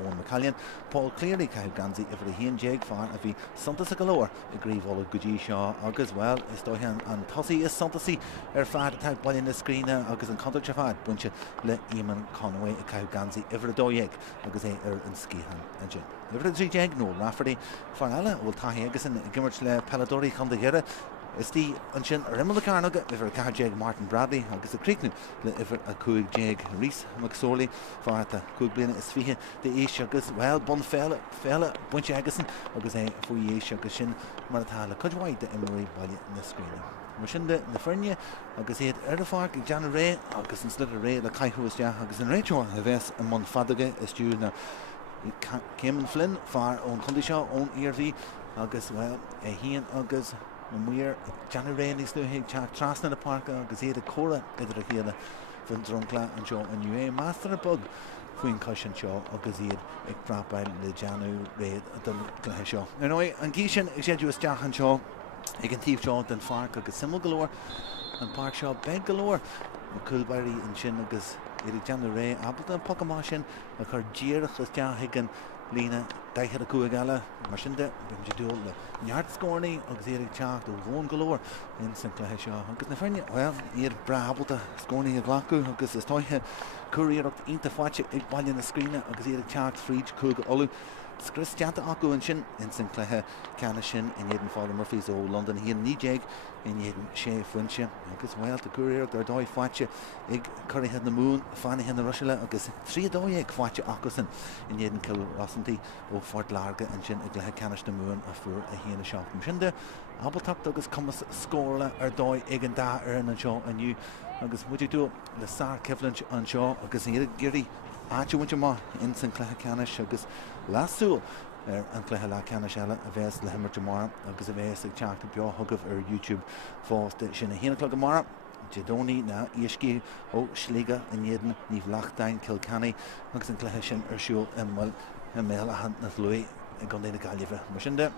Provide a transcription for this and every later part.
Owen McCallion, Paul Cleary, Cahill Ganzi, every Hien Jeg, Far, Avi, Santas Galore, Agree Vola Guji Shaw, August Well, Estoyan and Tossi is Santasi, Fad attack Ballinascreen, August and Contact Jafad, Buncha, Le Eamon Conway, Cahill Ganzi, every Doyeg, August and Skihan and Jin. Every Jeg, no, Rafferty, Farnella, will Tahi Egerson, Gimmerch Le Paladori, Condagera. Is the Unshin Rimmel Carnaga, if a car jeg Martin Bradley, August the Creek, if a Coog jeg Reese McSorley, for the Coog Blina is Fihe, the Ish August, well, Bun Fella, Bunch Agason, August a Fuye Shagushin, Maratala, Cudwide, the Emery Ballinascreen. Machinda, the Fernia, August eight, Erdefark, Jan Ray, August and Slitter Ray, the Kai was ja, August and Rachel, Haves, and Monfadaga, is due now. Came and Flynn, far on Condishaw, on hIarmhí, August, well, a Hien August. And we're Johnny Rain is doing Tráchtaire in the park, because he had a Cora, Gedra Hila, from Drunkla and Joe and UA Master a Bug, Queen Cushion Shaw, because he had a crap by the Janu Raid at the Clash Shaw. Anyway, and Gishan, he said you was Jack and Shaw, he can thief Shaw, then Fark, because Simmel galore, and Park Shaw, Beg galore, McCulberry and Shin, because he had Johnny Ray, Appleton, Pocamashin, a Cargier, because Jack Higgin. Lena, Daiher Kuagala, Machinda, Bimjadul, Yard Scorny, Auxiliary Chalk, the one galore in St. Clair Shaw. Because Nafernia, well, here Brahabulta, Scorny, Glaku, because the Stoiha, Courier, Inta Fatch, Ballinascreen, Auxiliary Chalk, Fridge, Kug, Olu, Skris Janta Aku and Shin, in St. Clair, Canashin, and Yedin Father Murphy's old London, here Nijeg, and Yedin Shea Frincha, because well, the Courier, their Doi Fatch, Ig Curry had the moon, Fánaithe and the Ruiséalaigh, because 3 Doi Fatch Akusin, and Yedin Kill Rossanty, O Fort Larga, and Shin, Igla Canish the moon, for a Hien shop. Mshinda, Abeltak Douglas comes score, or Doi, Ig and Da, Earn and Shaw, and you, because would you do the Sar Kevlin and Shaw, because he had Giri. Achu Winchama in St. Clair Canish, because last Sue, and Clair Canishella, a vest, the Hemmer tomorrow, because a vest, a chat to Beo Hug of our YouTube for Station, a Hina Clog tomorrow, Jidoni, now, Ishki, O Schliga, and Yedin, Neve Lachdine, Kilcanny, because in Clair Shin, Urshu, and well, and Mel, and Louis, and Gondina Galiva, Machinda,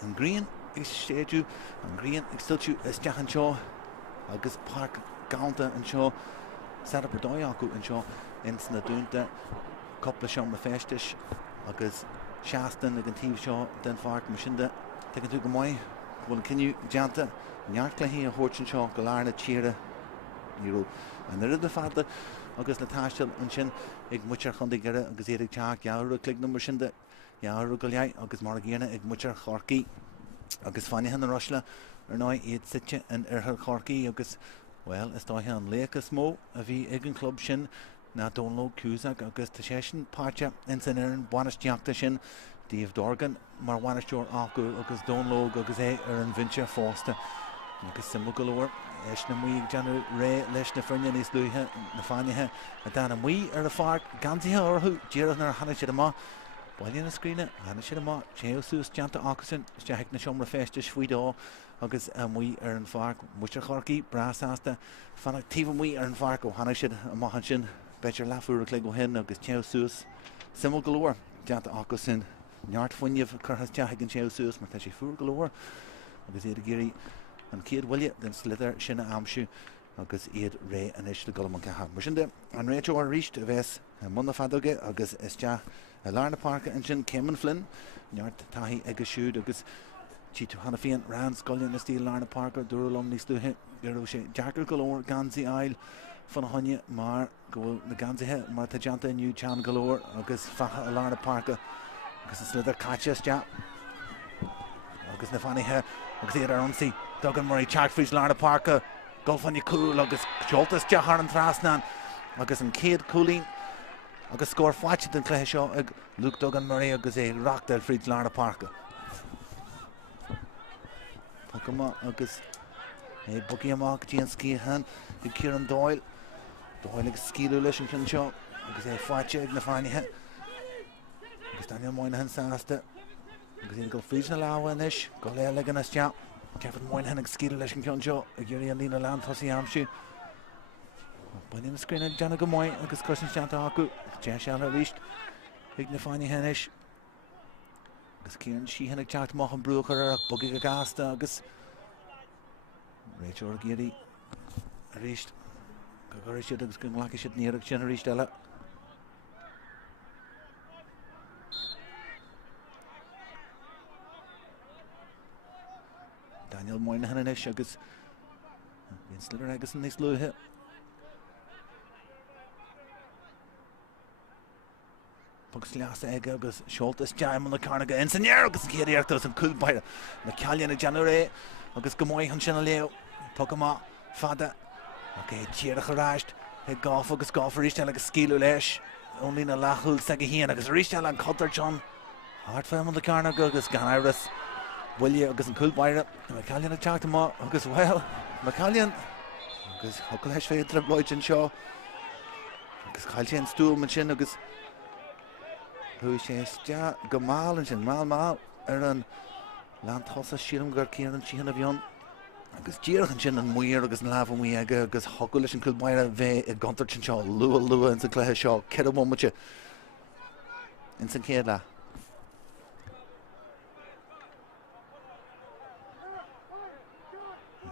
and Green, Exchange, and Green, Extilchu, as Jack and Shaw, because Park, Gaunta and Shaw, Sarah Berdoyaku and Shaw. Inst na Dúnta, couple of Sean Mefestish, agus Shaston, the Gantiv Shaw, then Fark, Machinda, take it to Gamoy, well, can you, Janta, Nyarklahi, a Horton Shaw, Galarna, Chira, Euro, and there is the father, agus Natasha and Shin, Ig Mucher Hundigera, agus Eric Chak, Yauru, Click number Shinda, Yauru Goliath, agus Margina, Ig Mucher Horky, agus Fánaithe and the Ruiséalaigh, or no, Eid Sitcha, and Erhel Horky, agus, well, it's Doihan Lake a Smo, a V Egan Club Shin. Na Donlo Cusack, August Session, Pacha, Ensign, Wanish Jaktashin, Dave Dorgan, Marwanish Jor Aku, August Donlo, August Erin Vincha Foster, August Simugalore, Eshnamui, Janu Ray, Leshna Fernian is Luha, Nafaniha, Adana Wee, Erfark, Ganziha or who, Jerana Hanashidama, Ballinascreen, Hanashidama, Cheosus, Janta Akusin, Jahek Nashomra Festish, Fwido, August we Erin Fark, Mucher Horky, Brassasta, Fánaithe we Erin Fark, O'Hanashid, Mahanshin. Better Lafur Cleggo Hen, August Chausus, Simmel Galore, Janta Akusin, Nyart Funyev, Curhas Jahig and Chausus, Martashi Fur Galore, August Ed Giri, and Kid William, then Slither, Shinna Amshu, August Ed Ray and Ish the Gullimancaha. Mushinde, and Rachel are reached of S, and Mundafadoge, August Esja, Larna Parker and Shin, Kim and Flynn, Nyart Tahi Egashud, August Chitu Hanafian, Rand Scullion, Steel Larna Parker, Duralum, Nistuhe, Geroshe, Jacker Galore, Ganzi Isle. Fánaithe Mar go the Ganzihe Martha Janta New Chan Galore August Faha Alarna Parker August Slither Catches Jap August Nafanihe August Ida Runsi Duggan Murray Chartfreeze Larna Parker Golfani Cool August Joltas Jahar and Thrasnan August and Cade Cooling August score Fatchet and Clay Shaw Luke Duggan Murray August a Rockdale Freeze Larna Parker Pokemon August a Bucky Mark Jianski Han Kieran Doyle Doyle Skilu Lish and Kinshaw because they fight you Nafanihe because Daniel Moynihan Sasta because he'll go freezing allow and ish go there like an Asja Kevin Moynihan and Skilu Lish and Kinshaw Yuri and Lena Land Hossi Amshu Ballinascreen and Jana Gamoy because Cursin Shantaku Jashala reached Ignifani Henish because Kieran Sheehan and Jack Mohan Brooker Buggy Gasta because Rachel Giri reached Gagarish going like it near Generation Stella moyn hyn yn eisiau agos yn slyr agos yn neis lwyd Pugs lias ega agus Seoltas jam on the carnaga engineer agus céad éartas an cúl baile na ceallainn January agus go móid an sin a leo Pogama fada okay tíar a choráist he gáf agus gáf Ruiséalaigh agus scíú leis only na lachúil sa hían agus Ruiséalaigh an Cotter John hard fam on the carnaga agus gan iris Willie agus an cúl baile na ceallainn a Tráchtaire agus well na ceallainn agus hocail heis fé tribloid an seo agus chailtí an stúl man sin agus Ruiséalaigh gomáil an sin máil an landhosa sílam gur céan síhan a bhíon agus díirech an sin an muir agus an lábh mí aige agus hocail leis an cúl baile bheith I gcontar sin seo lua in sa cléthe seo cead a bhmuite in san céad le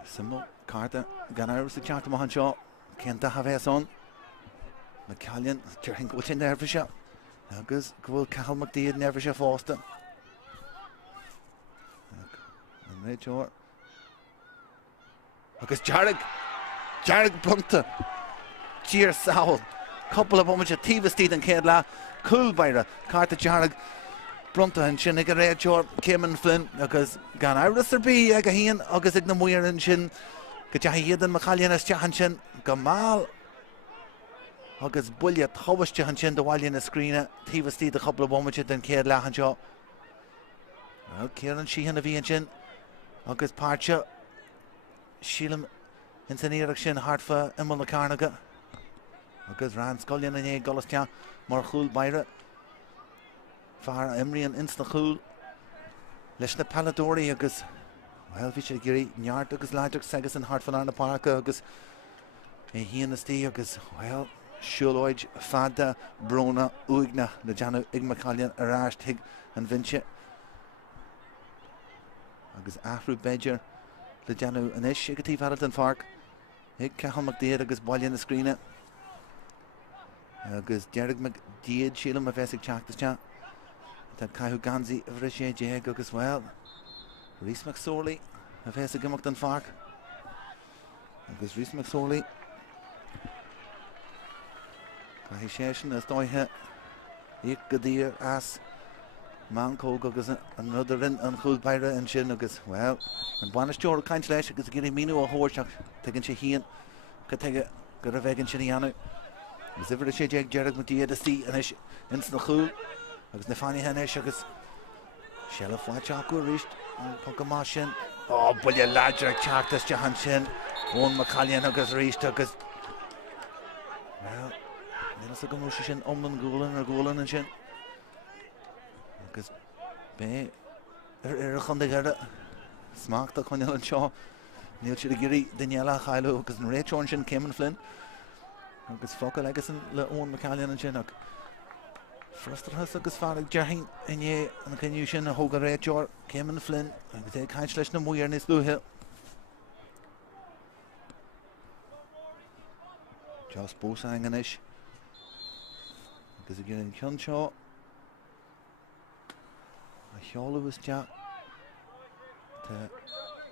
Simó carta gan áras a teachta mahan seo cén da ha bheith son na ceallainn tíorthainn go bhfuil sin nervha seo agus go bhfuil Cathal MacDiad nervha seo fásta an réid teoir agus Jarrag Brunta tír saoil couple of muid a tíbhtíad an céad le cúl baire carta Jarrag Brunta an sin ag a réid teoir Céimean Flynn agus gan áras ar bí ag a híon agus ag na muir an sin go deathíad an Machailíon as teachan sin go máil agus buile thobaiste an sin do bhailíonn na Scríne tíbhtíad a couple of muid den céad lechan seo well céan síhan a bhí an sin agus páirte sílam in san éireach sin hartfa imol na carnaga agus ran scoilíonn in é golastea mar chúl baire fear imríonn ins na chúl leis na paladóirí agus well bhí sé gurí neart agus láideach segus an hartfa na parca agus é híon na stí agus well siúlóid fada brona uigna na deanú ag Machailíon aráist hiig an bhainte agus ahrú beidir le deanú an isis ag a tíomh an farc ag Cathal MacDiad agus Baile na Scríne agus Dearg MacDiad sílam a bheits ag teachtaiste tá caiithú gansaí a bhris sé déag agus well Rhys McSorley a bheits ag imeacht an farc agus Rhys McSorley Caithí sé sin as dóithe íoc go dtír as Mancóg agus an rudarin an chúl baire an sin agus well an bhainisteoir caint leis agus gurí míú a thuirteach tuigann sé híon go teige gur a bheith an sin dhéanamh agus ifir sé déag Jarrag MacDiad as tí inis ins na chúl agus na Fánaithe inis agus seala fáilte acu ríist an Pogama sin buile láidir ag teachtas teachan sin ón Machailíon agus ríist agus well nílas a go múise sin an ggólan an sin agus bé ar a chundaigh ar smacht a chuineal an seo níl siad a gurí Daniela chailú agus an réiteoin sin Céimean Flynn agus focail agus le ón Machailíon an sin ach frustarthas agus fearg dearthainn inné an ciniú sin a thóg a réiteoir Céimean Flynn agus é caiint leis na muir níos luúthe Jos Bósang an isis agus a gcéann ceann seo a cheolalas te tá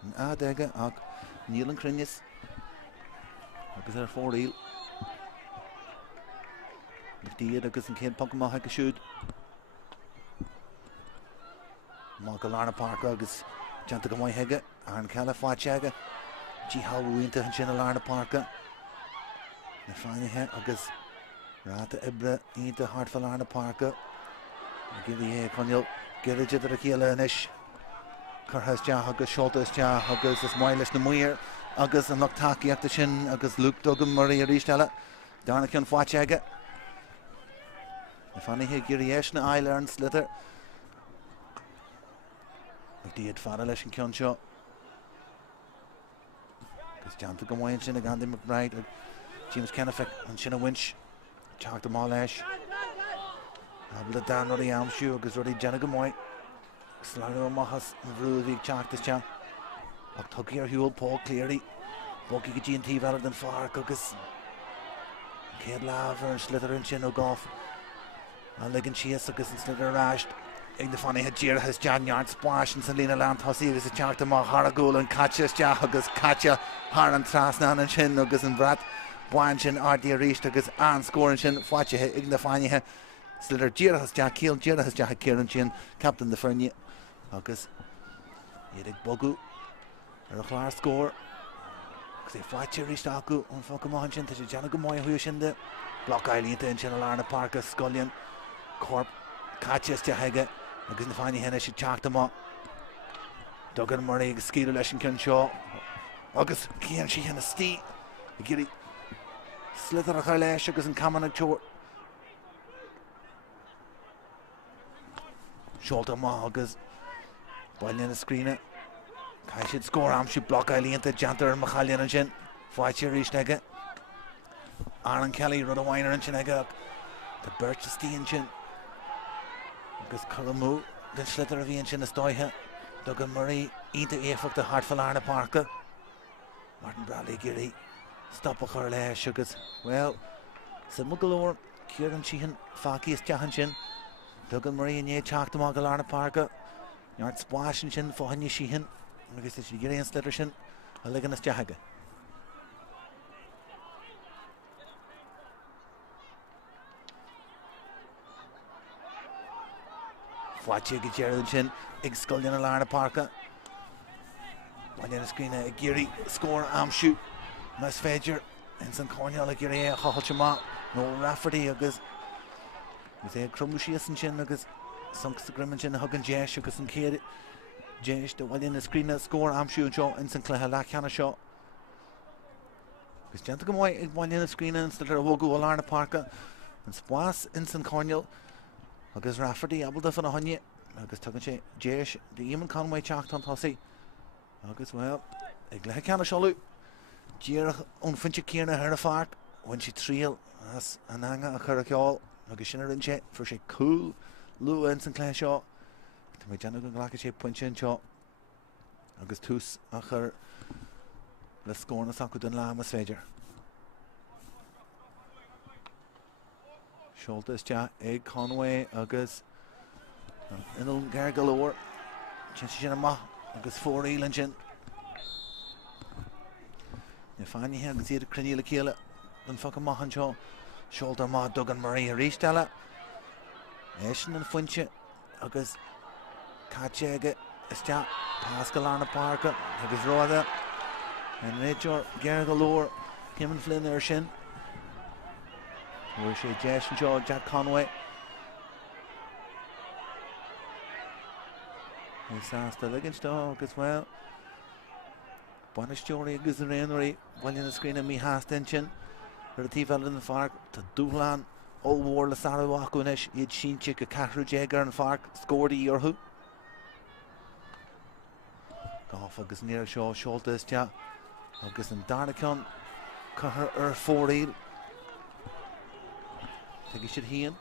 an adeige ach níl an crinneas agus ar fóríl MacDiad agus an céad Pogama ag a siúd má go lána parca agus deanta go mhaith heige ar an ceala fáilte aige tí haúínta an sin a lána parca na Fánaithe agus ráta ibre ínta hartfa lána parca gurí é chuineal Geridir ar a chéile inis Carthas deach agus Seoltas deach agus is maiile leis na muir agus an nachtaíachta sin agus Luke Duggan marí a Ruiséalaigh darna ceann fáilte aige na Fánaithe gurí éis na eile ar an slitir MacDiad fada leis an ceann seo agus deanta go mhainn sin a Gandhi McBride ag James Kennefic an sin a winch teachta má leis Abla dan orí amsú agus orí deanna go mhaith sláú amachchas an bhrúdhí teachtas te ach tugaí ar hiúil Paul Cleary bogí go dtíon tíomh den farc agus céad lábhar an slitir an sin ó gáf an ligan síos agus an slitir ráist ag na Fánaithe dír has Janeart spáis san lína lean thosaí agus a teachta má Haragúil an caite deach agus caite thar an trasna an sin agus an brat buin sin ardí a ríist agus an scórin sin fáitithe ag na Fánaithe slidir dír has deach cíal dír has deach céan sin captain de Fernie agus iad ag bogu ar a chláir scór agus é fáite ríist acu an fáca máin sin tá sé deanna go máid thuú sin de bloc ailínta in sin a lárna parca scoilíonn Corp caite heige agus na Fánaithe si teachta má Dogan Murray agus scíú leis an cinn seo agus cían si hena stí i ggurí slithar a chuir leis agus an camanna teoir seolta má agus Ballinascreen cai siad scór am si bloc ailínta deantar an machalian an sin fáite ríist aige Aaron Kelly rud a bhhainar an sin aige tá beirt a stíon sin agus Craobh den slithar a bhíonn sin na stáithe Dogan Murray ínta éifeachta hartfallárna parca Martin Bradley gurí stop a chuir leis agus well sa mu golóir céaran síhan fácií is teachan sin Dogan Murray in é teachta má go lárna parca neart spáisin sin fáhanne síhan agus is gurí an slithar sin a ligan is teachaige fáite go dearad sin ag scoilíonn a lárna parca Ballinascreen ag gurí scór amsú mas féidir in san Conall ag gurí a chailte má nó Rafferty agus é crumú síos an sin agus sangus a grimman sin a thugann déis agus an céad déis de Ballinascreen scór amsú anseo in san cluthe lecheanna seo agus deanta go mhaith ag Ballinascreen in slithar a bhógú a lárna parca an spás in san Conall agus Rafferty abalda fan a honne agus tugann sé déis de Iomána Conway teacht an thosaí agus well ag lethe ceanna seolú díreach ón fuinte céarna ar a farc bhain si tríal as an anga a chur a ceáil agus sinna rinn sé fuair sé cool lua in san cléis seo tá mé deanna go ghlacha sé pointe an seo agus tús a chur le scórna acu den lám is féidir seolta is teach ag Conway agus inal gar galóir sin amach agus fórílan sin na Fánaithe agus iad a cruinníola céile don foca maihan seo seolta má Dogan Murray a Ruiséalaigh éis an fuinte agus caite aige is teach pás go lárna parca agus ráda an réiteoir gar galóir Ciaman Flynn ar sin bhuair sé déis an seo Jack Conway is ásta liganstá agus well Buanisteoirí agus an réanaí Ballinascreen mí háastain sin ar a tíomhheil in na farc tá dúchláán ó mhór le sarú acunis iad sínte go cathrú dégar an farc scóirdaí orthú gáf agus níor seo seolta is teach agus an darnacán cathair ar fóríl tuigi siad híon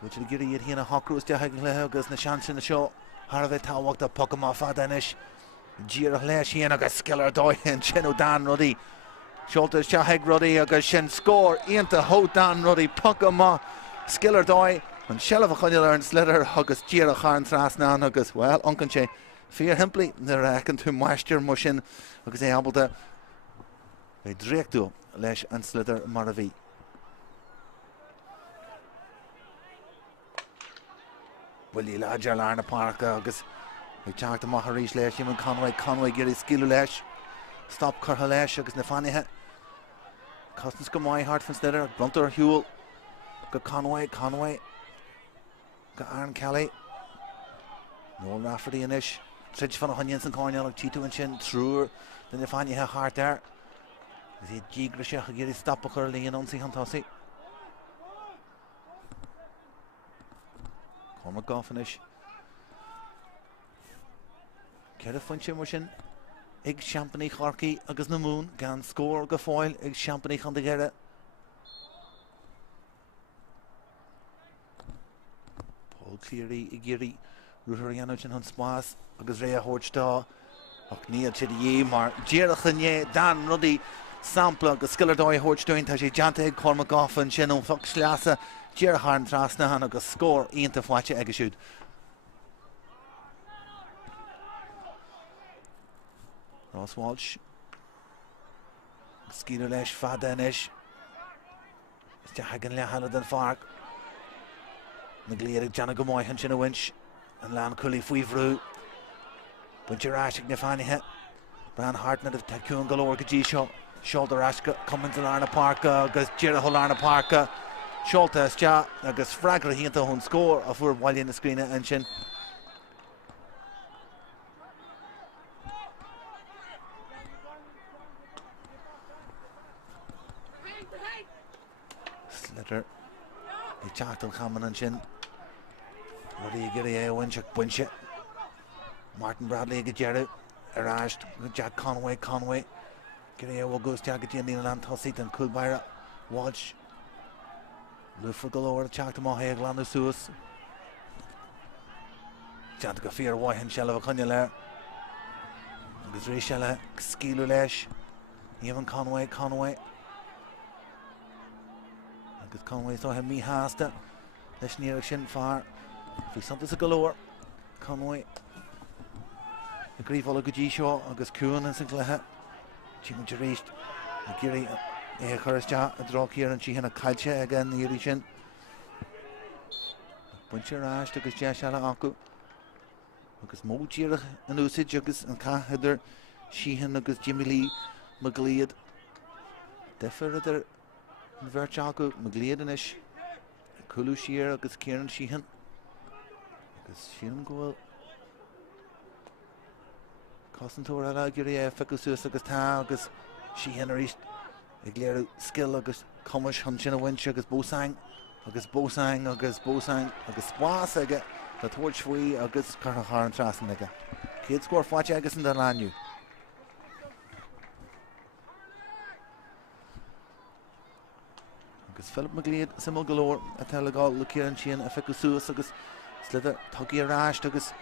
go siad gurí iad híon a hocrú is teach le agus na seansin na seo Har bheith táhacht a puca má fadanis díreach leis híon agus scilar dóithe sin ó Dan rudaí seolta is teach rudaí agus sin scór íonta thó Dan rudaí puca má scilar dóithe an sealamh a chuineal ar an slithar agus díreach an trasna agus well ancann sé fíor himplaí na recinn tú maisteir mar sin agus é abalta é dréachú leis an slithar mar a bhí Willie Ladger lárna parca agus ag teachta maith a ríis leis Iomána Conway gurí scíú leis stop chutha leis agus na Fánaithe costas go maiid hart fan slithar bluntar hiúil go Conway go Aaron Kelly nó Rafferty inis trid fan a hainn san Conall ag tíú an sin trúr den na Fánaithe hart there is iad dígra seach a gurí stop a chur líon ansaí an tosaí Cormac Goffinis Ceir a fuinte mar sin ag seampaní Chorcaí agus na mún gan scór go fáil ag seampaní chun de gheire Paul Cleary i ggurí ruúthar sin an spás agus ré a thuirtá ach níl siad dhé mar díreach inné Dan rudaí sampla agus scilar dóithe thuirteoin tá sé deanta ag Cormac Goffin sin ón foc sleasa díreach an trasna agus scór íonta fáite agus siúd Ross Walsh. Scríne leis fada inis. Is hagan le hanna den farc. Na gléirigh Jana go maihan sin a winch. An lean cully faoi bhrú. Bunch ráisiigh na Fánaithe. Bran Hartnett of Tacuan galore go dtí seo. Shoulder Ashka Cummins in Arna Parka, agus Jira Arna Parka. Shulta Sja, agus Fragra Hinta Hun score of Ur Ballinascreen and Shin. Slitter. He chatted Hammond and Shin. What do you get a winchak bunch? Martin Bradley get Jerry. Arranged with Jack Conway. Gary will go to the Neil Tossit and Kulbira. Watch. Look for galore, Chak to Mahé, Glandu Suus. Jantka Fear, Wyhan Shell of a Conall. Ruiséalaigh, Scíú leis. Even Conway. Agus Conway saw him me hasta. Leis near Shin far. Fi something a galore. Conway. The grief all a good G-Shaw, Agus Kuhn and Sinclair. Jimmy Jerist, Giri, Currisja, a draw here, and she had a culture again, the Irishin. Bunch of rash, Agus Jashala Aku. Agus Mojir and Usage, Agus and Kaheder, Sheehan, Agus Jimmy Lee, McGlead. Deferader, Verchaku, McGlead and Ish. Kulu Sheer, Agus Kieran Sheehan. Agus Sheehan go. Costantor Alagiri, Ficus Agus Ta, Agus Sheehan East, a glare skill, Agus Comish, Hunchina Winch, Agus Bosang, Agus Spas, I get the torch we, Agus Carhar and Trasnega. Kids score 4 Agus in the Lanu. Agus Philip McGlead, Simul Galore, a Telegal, Lukiran Sheehan, a Ficus Agus Slither, Tucky Rash, Agus.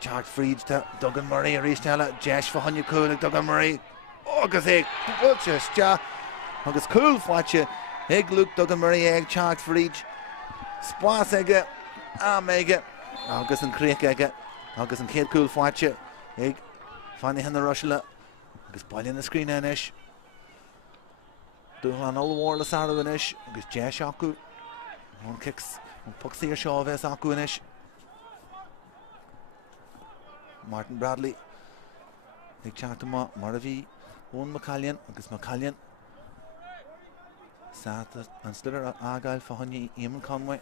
Jack Freed to Duggan Murray, Ruiséalaigh, Jesh for Hunya Cool, Duggan Murray. Agus egg, Butchers, Ja. Agus Cool Fatcha, Egg Luke, Duggan Murray, Egg, Jack Freed. Spas Egg, Mega. Agus and Creek Egg, Agus and Kate Cool Fatcha, Egg, Fanny Henna Rushla, Agus Ballinascreen Enish. Doing all the war Lasaro Enish, Agus Jesh Aku. One kicks, one pucks here, Shaw Ves Aku Enish. Martin Bradley, Nick Chatama, Maravi, Owen McCallion, Agus McCallion, Sathairn and Slither Argyle for Honey, Eamon Conway.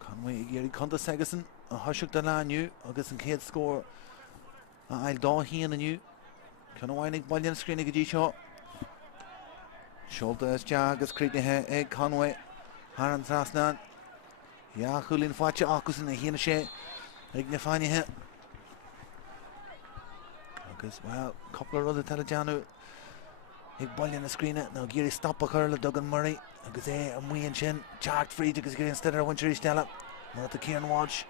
Conway, Gary Conta Segason. A Hushuk Dalanu, Agus and Kate score. I'll daw he and you. Can I win Ballinascreen a G shot? Shoulders Jagas, Creekne, Egg Conway, Haran Trasnan, Yahulin Facha, Akus in the Hinashe, Egg Nefani hit. Agus, well, couple of other Telejanu. Egg Ballinascreen, now Giri stop a curl of Duggan Murray, Agus and we and Chin, Charged free to get instead of Winchery Stella, Martha Kieran Walsh.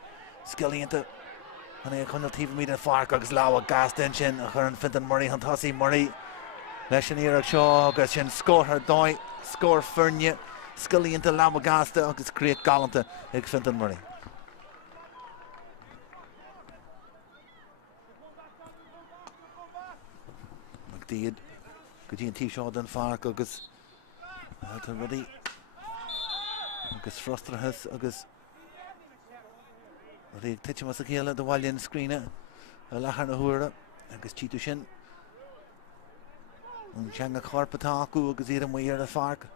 Skilly into and I couldn't even meet a fark Agus Lawa gas tension Hurling Fintan Murray Huntossi Murray Leshanira Shaw Agus Shin score her Doire score Fernia Skilly into Lawa Gasta Agus create Gallanta Ig Fintan Murray. McDeed Gudin T Shaw then fark Agus ready Agus Fruster has Agus the Titchamas Akela, the Ballinascreen, a Lahana Hura, Agus Chitushin, and Changa Carpataku, Agus Edam Weir the Fark.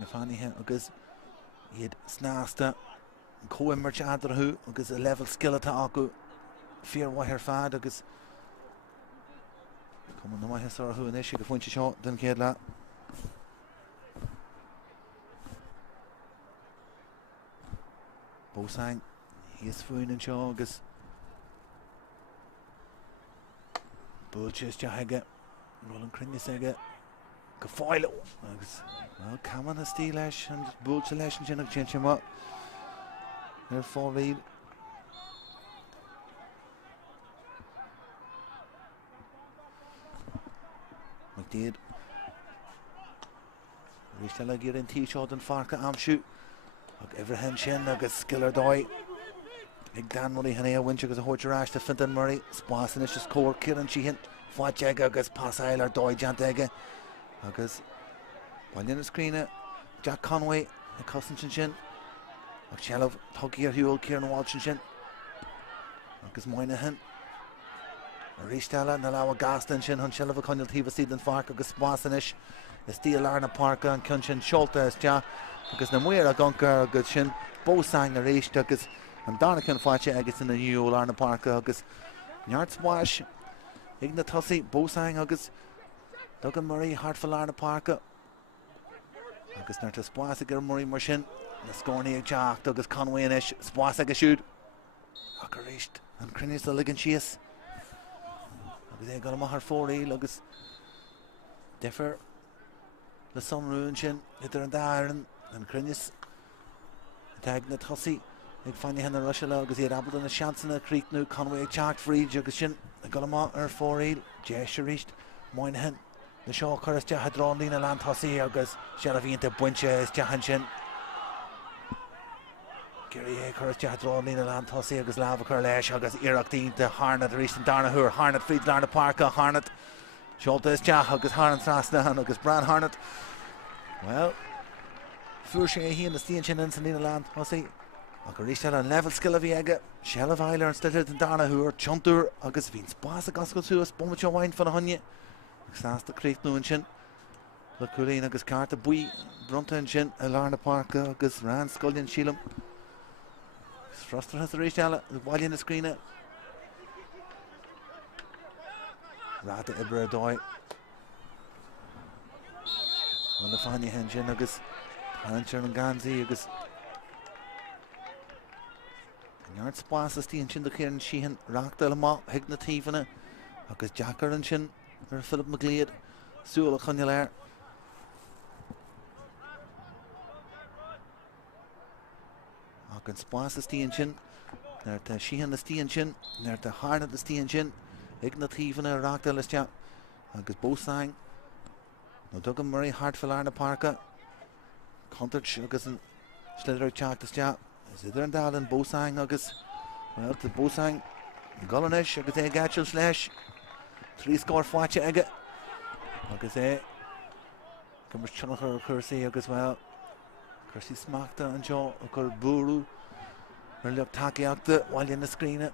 Nafani, Agus Ed Snasta, Coimmer Chadrahu, Agus a level skeleton Aku, Fear Wire Fad, Agus come on, the Mahasar who initially the Winch shot, then Kedla. Bosang, he is fine and Shaw, Agus Bulches Jahaga, Roland Crinisega, Gafoilo, Agus, well, Cameron has Steelash and Bulchelash and Jenna Chinchima. They're 4 lead. McDaid. Ruiséalaigh gear in T-shot and Farka Amshu. Everything shin agus Skiller Doy. Ig Dan Murray Hanea Winch agus a Horcher Ash to Fintan Murray. Spassin is just core Kieran Sheehan. Fajeg agus Passail or Doy Jantege. Agus Ballinascreen. Jack Conway. A Cousin Shin. Shelov Tuggy Huel Kieran Walshin Shin. Agus Moynihan. Ruiséalaigh Nalawa Gaston Shin Hun Shelov a Conall Tiva Seed and Fark agus Spassin is. The Steel Arna Parka and Kunchin Sholta is Ja. Agus Namuira Gunker agus Shin. Bosang the Reish agus. And Donegan Fache agus in the new Larna Parka agus. Yard Swash. Igna Tussie. Bosang agus. Duggan Murray Hartful Larna Parka. Agus Nerta Swas again Murray Marshin. The Scorny Jack Douglas Conway and Ish. Swas aga shoot. Akarisht. And Crinis the Ligan Chase. Agus they got a Mahar 4 Agus. Differ. The Sun Ruin Shin. Hitter and Darren. And Crinis. Tag na Tussie. Ig Fánaithe and Ruiséalaigh agus iad abal in a chance in a creek now. Conway Jack free agus Shin. They got a Mahar 4 Jesha reached. Moynihan. The Shaw Curtis ja had drawn Lena Land Tussie agus Shelavi into Buncha is Jahan Shin. Gary Curtis ja had drawn Lena Land Tussie agus Lava Curlesh agus Iraqdeen to Harnett reached in Darnahur. Harnett freed Larna Parka. Harnett. Sholta is ja agus Harnett Sasna agus Bran Harnett. Well, Fúrse he and the Steen Shin in Lena Land Tussie. Ruiséalaigh level skill of Viega. Shell of Eiler instead of Darnahur. Chuntur agus Vince Bas a Gosco to us. Bomacho wine for the Honey. That's the creek nu and Shin. Look Culleen agus Carta Bui. Brunta and Shin. Larna Parka agus Ran Scullion Sheelam. Thruster has the Ruiséalaigh. The Ballinascreen. Rata Ibra Doy. On the Fánaithe and Shin agus Hancher and Ganzi agus Yard Spas is the Shin the Kieran Sheehan. Rockdale Ma Hignativana agus Jacker and Shin. Philip McLeod, Sula Conall. Hakan Spas the Steen Shin. Nerta Sheehan the Steen Shin. Nerta Harnett the Steen Shin. Ignativana Rockdale is ja. Agus Bosang. No Duggan Murray Hartful Arna Parka. Contage agus an Slither Chat is ja. Zither and Dallin Bosang agus. Well, the Bosang. Gullanish agus a Gatchel Slash. 3 score Fache Ega. Agus Cumbers Chunachar Kersey agus well. Kersey Smakta and Joe Okur Buru. Merlip Taki Akta while in the screen.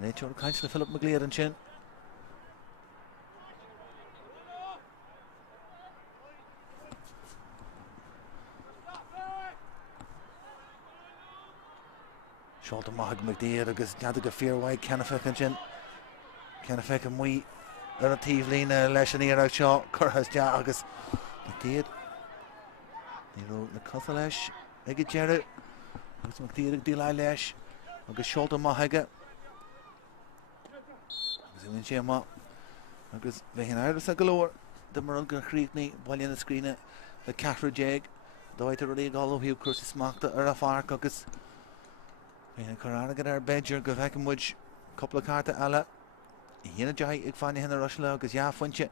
Nature kinds of Philip McLeod and Shin. Sholta Mahag McDaid agus Jadaga Fear White Canafek and Shin. Canafek and we relatively leis an Iomána Shaw Curhas ja agus McDaid. Nero na Cuthalesh Ega Jerry agus McDaid Dilai leis agus Sholta Mahaga agus Iwin Shema agus Vehin Iris a galore the Marunga Creekney Ballinascreen the Catra Jeg Doite Raleigh Gallo Hugh Curtis Smakta Arafark agus Vehin Karanaga ar Bedger Gavekimwich couple of carta alla Hina Jai ig Fánaithe and Ruiséalaigh agus ja funche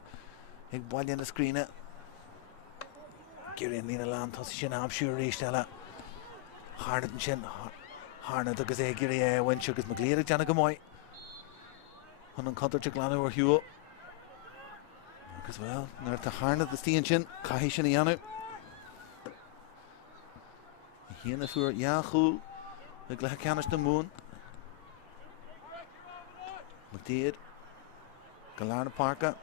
ig Ballinascreen Gary and Lena Land Tussie Shin Abshu Ruiséalaigh Harnett and Shin Harnett agus Gary Winch agus McLeod Jana Gamoy Hunan Contar Chiglanu or Hugh agus well Nerta Harnett the Steen Shin Cahi Shin Ianu Hina Fur Yahu ig Lehacanish the Moon McDaid Larna Parka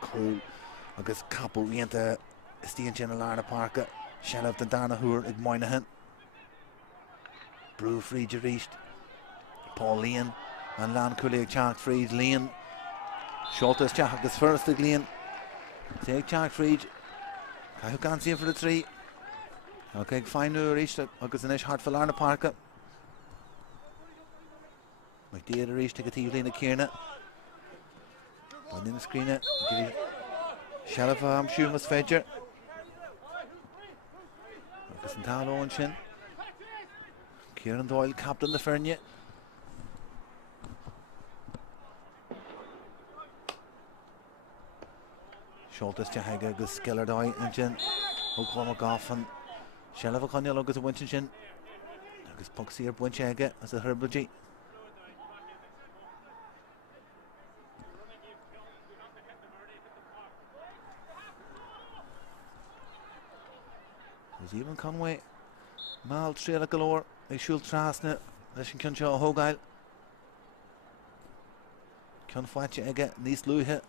Cool agus Capo Rienta Steen Shin Larna Parka Shelov the Darnahur ig Moynihan Brew Fried reached Paul Lean and Lan Cooley Jack Fried Lean Sholta Jack agus first ig Lean take Jack Fried Cahu can see for the 3 okay fine nu reached agus an ish hard for Larna Parka McDaid reached negatively in the Kierna Ballinascreen Shelov Amshu was Fedger agus an Talo and Shin Kieran Doyle captain the Fernie Seoltas de haige agus skillar dói an sin ó Conall Goffin Shellah a Conall agus a wintin sin agus pugsí ar buinte aige as a Hurbalgy. There's even Conway Mal Tréala galore ag siúl trasna leis an cinseo a hógáil. Cin fáite aige níos luúthe.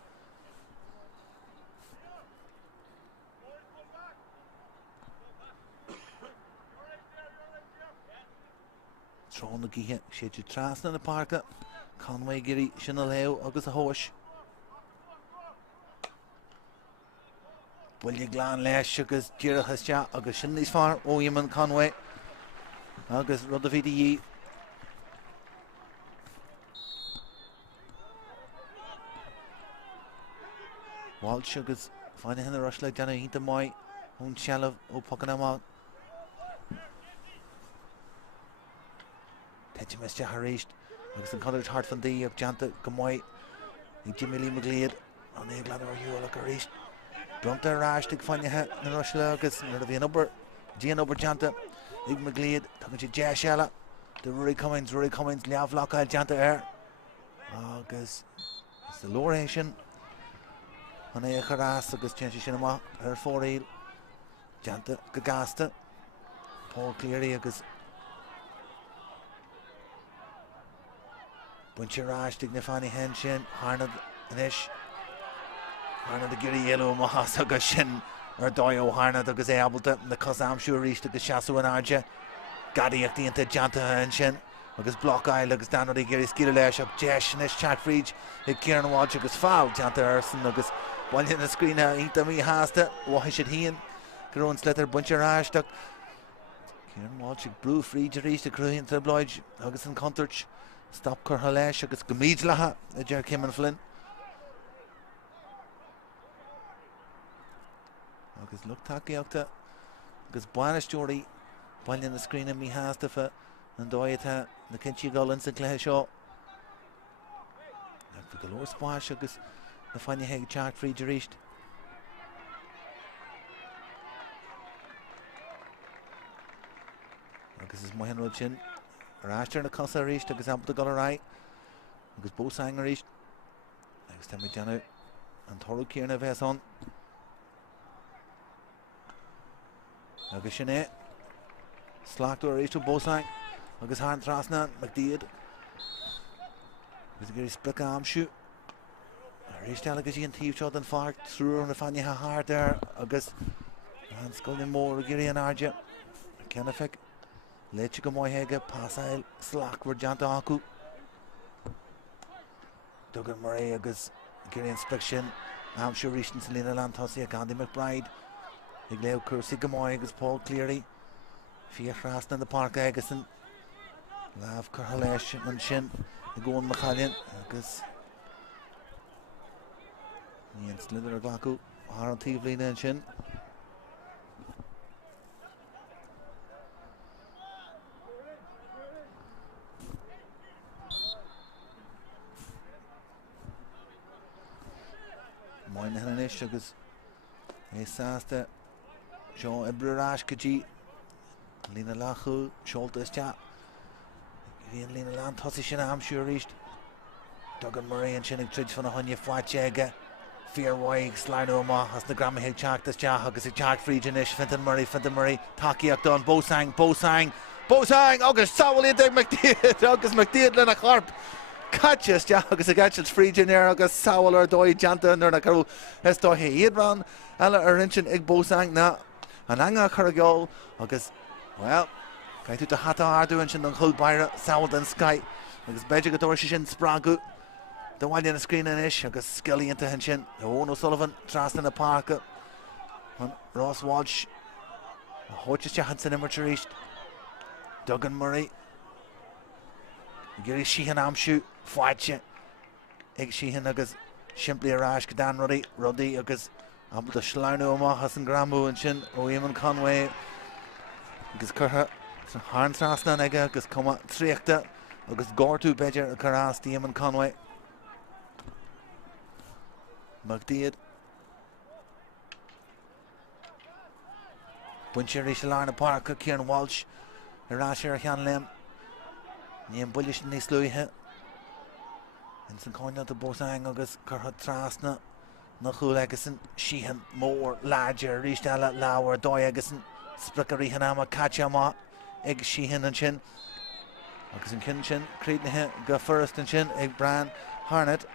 Trón na gíthe séidir trasna na parca. Conway gurí sin a leo agus a hóis. Bwillig glán leis agus díirechas te agus sin níos far ó Iomána Conway agus rud a bhí dhí. Walsh agus Fánaithe na Ruiséalaigh déanna ínta mai ón Shellah ó Co.na. Teite meiste haréist agus an Conall Hart fan dí ag deanta go mai ag Jimmy Lee McGlead an éag lean ar Iomána go réist. Dúnta ráistigh Fánaithe na Ruiséalaigh agus nuair a bhí an obair Dían obair deanta ag McGlead tugann sé de Shellah de Ruaidh Cummins leabhhlachail deanta air agus is the lóréis sin an é a charás agus teann sin amach ar fóraíl deanta go gasta Paul Cleary agus buinte ráistigh na Fánaithe sin Harnad inis Harnad a gurí eilú amachas agus sin ar dói ó Harnad agus é abalta na cos amsú ríist agus seasamh an airde gadaíocht ionta deanta an sin agus blocail agus danar i gurí scíle leis ag deis inis Chatfríd ag Kieran Walsh agus fáil deanta arsan agus Ballinascreen ionta mí háasta wathaidh siad híon go raibh an slitar buinte ráisteach Kieran Walsh ag brú fríd a ríist a cruúinte bloid agus an contúirt stop curtha leis agus go míid letha a deir Ciaman Flynn agus look takeíochta agus buanaisteoirí Ballinascreen mí háasta fa an dóithe na cinnte golann sa cléthe seo ag bhí go leor spáis agus na Fánaithe ag Chatfríd a ríist agus is maithin rud sin ar aistear na cosa a ríist agus abalta go rá agus bósang a ríist agus tá mé deanú an torú céarna bheits an agus sin é Slachtú a ríistú bósang agus há an trasna McDead agus gurí splica amsú a ríisteala agus í an tíomh an fart trúr na Fánaithe háart ar agus an scoilin mór a gurí an airde ceanna feic leite go maithe pásail slachhar deanta acu Duggan Murray agus gurí an splic sin amsú ríistin sa lína landthosaí a Gandhi McBride ag léamh cuasaí go maith agus Paul Cleary fiochrasna na parca agus an láamh curtha leis an sin i gcóin Machalian agus níon slidir a ghlacu thar an tíomhlína an sin Máine hena inis agus é sásta seo ibrarás go dtí lína lechu seoltas te bhíon lína landthosaí sin amsú a ríist Duggan Murray an sin ag trid fan na haine fáite aige Fíormhaig sláinú amach as na gramathe teachtas te agus ag Chatfríd inis Fintan Murray takeíocht don bósang agus saoilíonn ag McDead agus McDead lena charp Catches te agus a gaiil Fríd in air agus saoil ar dóid deanta nuair na carú is dóithe hÉireann eile ar insin ag bósang na an anga chur a geol agus well caiitú a hata ardúin sin an chulbaire saoil den Sky agus beidir go dóir sin sprágu do bhaile na scríne inis agus scileíonnta hen sin Owen O'Sullivan trasna na parca an Ross Walsh a hóite te han san immer ríist Duggan Murray gurí síhan amsú fáite ag síhan agus siimplí arás go dan rudaí agus abalta sláinú amach as an gramú an sin ó Iomána Conway agus curtha san háin trasna aige agus cuma tríochta agus gártú beidir a carás Iomána Conway McDead Buncher Ruiséalaigh Park Kieran Walsh Rashir Hyanlem Niam Bullish in Nisluhe in St. Conall the Bosang August Carhut Trasna Nachulegason Sheehan Moore Larger Ruiséalaigh Lauer Doyegason Sprickery Hanama Kachama Egg Sheehan and Chin August in Kinchin Craobh go first and Chin Egg Bran Harnett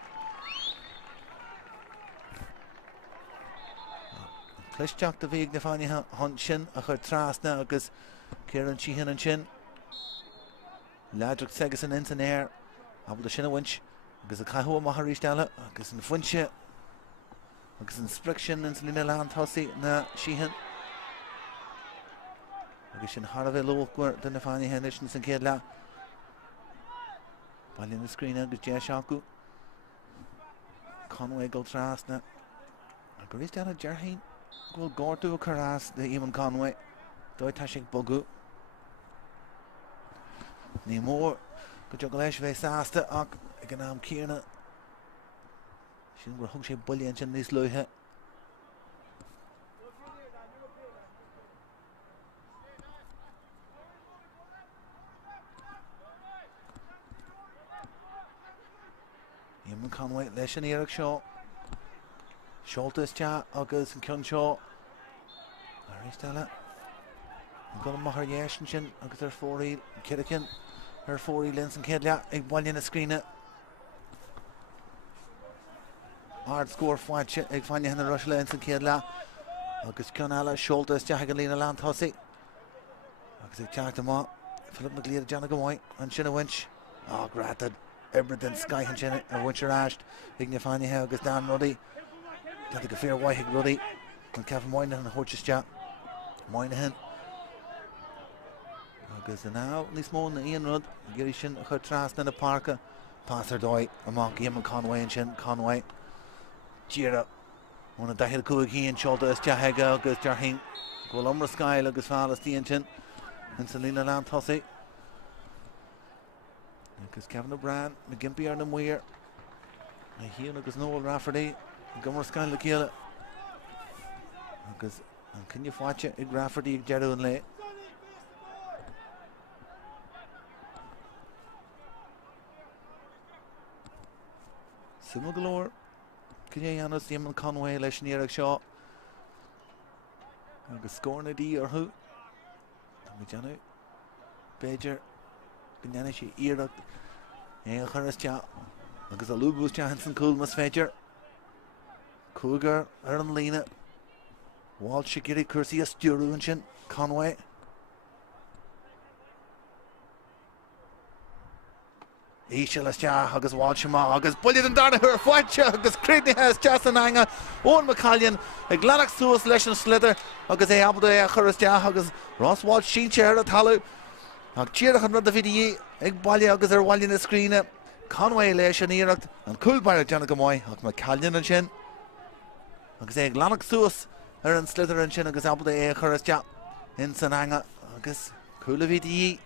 Clishjack the Vig Nefani Hunt Chin a chur Trasna August Kieran Sheehan and Chin Ladrick Segason in air Abel the Shin a winch Agus a Cahu Maharishtala, agus in Funche, agus in Spriction and Selina Land Hossi, na Sheehan. Agus in Harvey Lower, the Nefani Henderson and Kedla. Ballinascreen agus Jeshaku. Conway Goldtrasna. Agurishtala Jerhain. Go Gortu Karas, the Eamon Conway. Doitashik Bogu. Nimor. Gujogalesh Vesasta. Ganam Kierna. She were Hungshe Bullion in this Luhe. Eamon Conway, Leshan Eric Shaw. Schultes Cha, August and Kyun Shaw. Aristella. Gunnar Mahar Yeshin, August her 4 Kirikin. Her 4 Linson Kedla, Ig Ballinascreen. Hard score Fánaithe ag Fánaithe na Ruiséalaigh in Kedla agus Conall Schultes Jahagalina Land Hossi agus ag Tráchtaire Philip McLeod Jana Gamoy and Shinna Winch gratad everything Sky and Shinna and Winch Rashed ag na Fánaithe agus Dan Ruddy Gata go fair White Ruddy and Kevin Moynihan and Horches Jack Moynihan agus now Lismon and Ian Rudd Girishin a chur Trasna in the Parka Passer Doy among Eamon Conway and Shin Conway Gira one of the Dahil Kuigi and Shulta Jahega agus Jarhin Golumra Sky agus Falas Dianchin and Selina Land Hossi agus Kevin O'Brien McGimpy Arnhem Weir Hían agus Noel Rafferty Gummer Sky Lakila agus and can you watch it Rafferty Jeru and Lay Simul Galore Cynnianos Eamon Conway Leshan Eric Shaw agus Scorna D or who Mijanu Bejer Binyanishi Irak Charas Cha agus a Lubus Johansson Colms Fedger Cougar Aaron Lena Walsh Shigiri Cursius Durunchin Conway Iomána agus Walshma agus Bullion and Donahue Fánaithe agus Craobh has Jasananga Owen McCallion ag Glanach Suas Leshan Slither agus Abda Churistea agus Ross Walsh Sheen Chair at Halu ag Tíirech an rud a vidí ag Baile agus Ballinascreen Conway Leshan Irecht and Coolbar Jana Gamoy ag McCallion and Shin agus Glanach Suas an Slither and Shin agus Abda Churistea in Sananga agus Coola vidí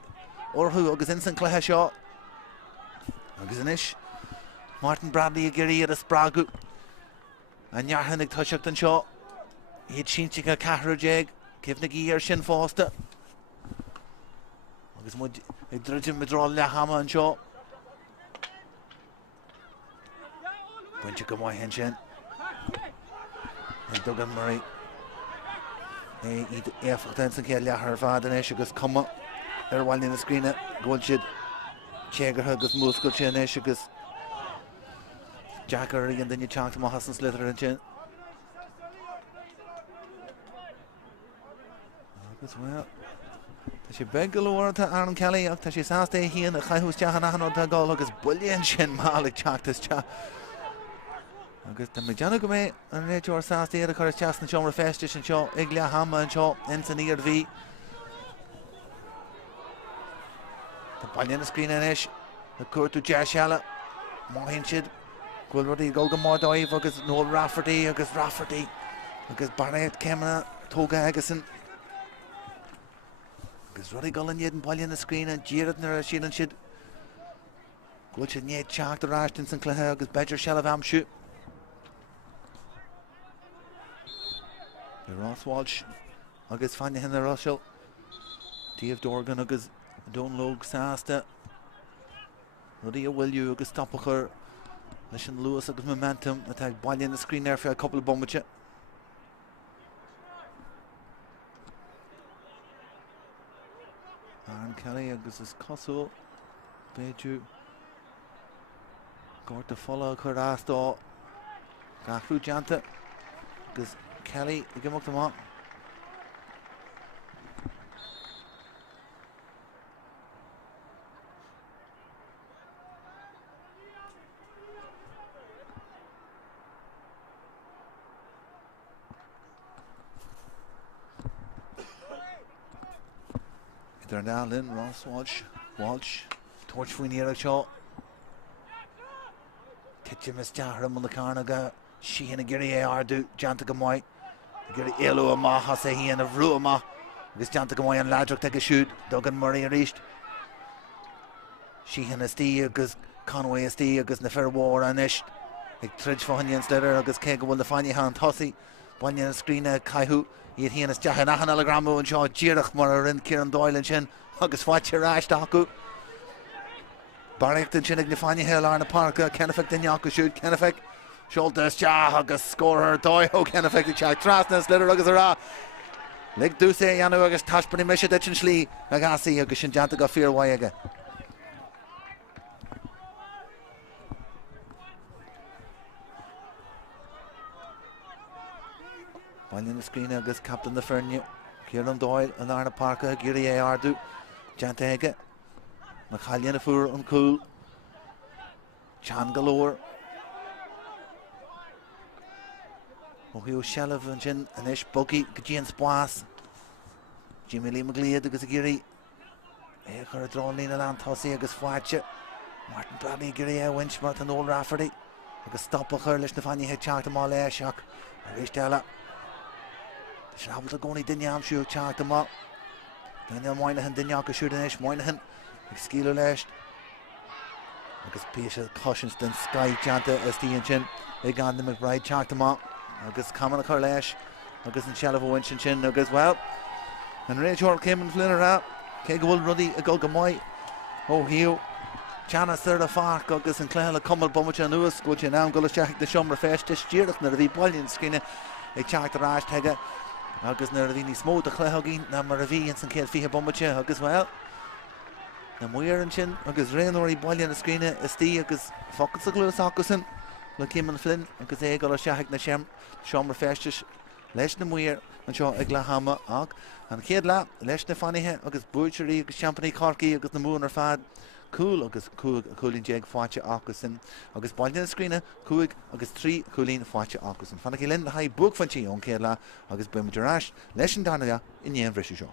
or who agus in St. Clair Shaw agus anish Martin Bradley a Giri at a Spragu and Yarhan ag Tushak and Shaw he'd Shinchika Kahra Jeg give the gear Shin Foster agus mud ag Drudjim Midral Lahama and Shaw Bunchika Moy Henshin and Duggan Murray Efachtensen Kella her father anish agus Cuma Ballinascreen Goldshid Chegar agus Muscle Chin agus Jacker and then you chalk to Hassan Slither and Chin agus well she beg galore to Aaron Kelly after she saw stay here in the Chaihu's Jahanahan or Tagol agus Bullion Shin Malik chalk this cha agus the Majana Gume and Rachel Sasti the Curtis Chas and Shomer Festish and Shaw Iglia Hamma and Shaw Ensign V the Ballinascreen and Ish, the Court to Jashala, Mohinchid, Gulrudi, Golgamore Dive, agus Noel Rafferty, agus Barnett Kemna, Toga Agason, agus Ruddy Gullen Yed and Ballinascreen and Jared Narashin and Shid, Gulchin Yed Chak the Rashton St. Clair, agus Badger Shalavam Shoot, the Ross Walsh, agus Fánaithe in the Russell. Dave Dorgan agus Donlog Sasta. Ruddy a Williu agus Topacher. Listen Lewis agus momentum. Attack Ballinascreen there for a couple of bombage. Aaron Kelly agus is Kosovo. Beju. Gorta follow Curasto. Gachru Janta. Agus Kelly. Give up the mark. They're now Lynn, Ross, Walsh, Torch for HÉireann Shaw. Kitchen Miss Jahram on the Carnaga, she and a Giri Ardu, Jantagamoi, Giri Elo Maha say and a Ruama, because Jantagamoi and Ladrock take a shoot, Duggan Murray reached. She and a Stee, because Conway a Stee, because Nefer War and Ish, like Tridge for Hunyan Slitter, because Keg will the Fani Han Tossi, Ballinascreen, Kaihu. Yet he and his Jahanahan Alagramu and Shaw Jirach Murray and Kieran Doyle and Chin, August Watcher Ash Daku. Barrington Chinnig Nifani Hill Arna Parker, Kenefek Dinyaku shoot, Kenefek. Shoulders Jah, August scorer, Doyle, Kenefek the Chak Trasness, Litter August Ara. Lig Duse, Yanu August Tashpani Mishadich and Shlee, Agasi, August Shinjanta Fear Wayaga. Ballinascreen agus captain the Fernie, Kieran Doyle and Arna Parker, Giri Ardu, Jantega, Machallian Fur Uncool, Chan Galore, Ohio Shelliv and Chin, and Ish Buggy, Gajian Spas, Jimmy Lee McGlead agus Giri, Echer Dronlin and Antossi agus Fwatcher, Martin Bradley, Giri Winchmouth and Old Rafferty, agus Stoppacher, Lishnafani Head Charter Mall Shock, Ruiséalaigh. Shabbat the Goni Dinyam shoot chart them up. Daniel Moynihan Dinyaka shooting ish Moynihan. Skilo Lesh. Agus Pisha Cautions then Sky Janta SD and Chin. They got the McBride chart them up. Agus Kamala Carlesh. Agus in Shalava Winch and Chin. Agus well. And Ray Short came and flinner out. Kegawul Ruddy a Gulgamoy. Oh Hugh. Chana Sir Fark. Agus and Clella Cummel Bumwich Lewis. Which you now Gullashak the Shumra Fest. This year of the Ballinascreen. A chart the Rash Tega. Agus na ravini smó de chléthagin na mar raví and san céad fiche bombache agus well na muir an sin agus réanóirí Ballinascreen is tí agus focail sa glús acusan le Céimean Flynn agus é go le seaigh na seomra festis leis na muir an seo ag le hama ag an céad le leis na Fánaithe agus búirteí agus champaní Corcaí agus na múin ar fad cool agus coolín jeag fáte acusan agus Ballinascreen cuaig agus trí coolín fáte acusan fanna linn na haid bug fantí ón céad le agus buimidirás leis an dána in dhéan bhreise seo.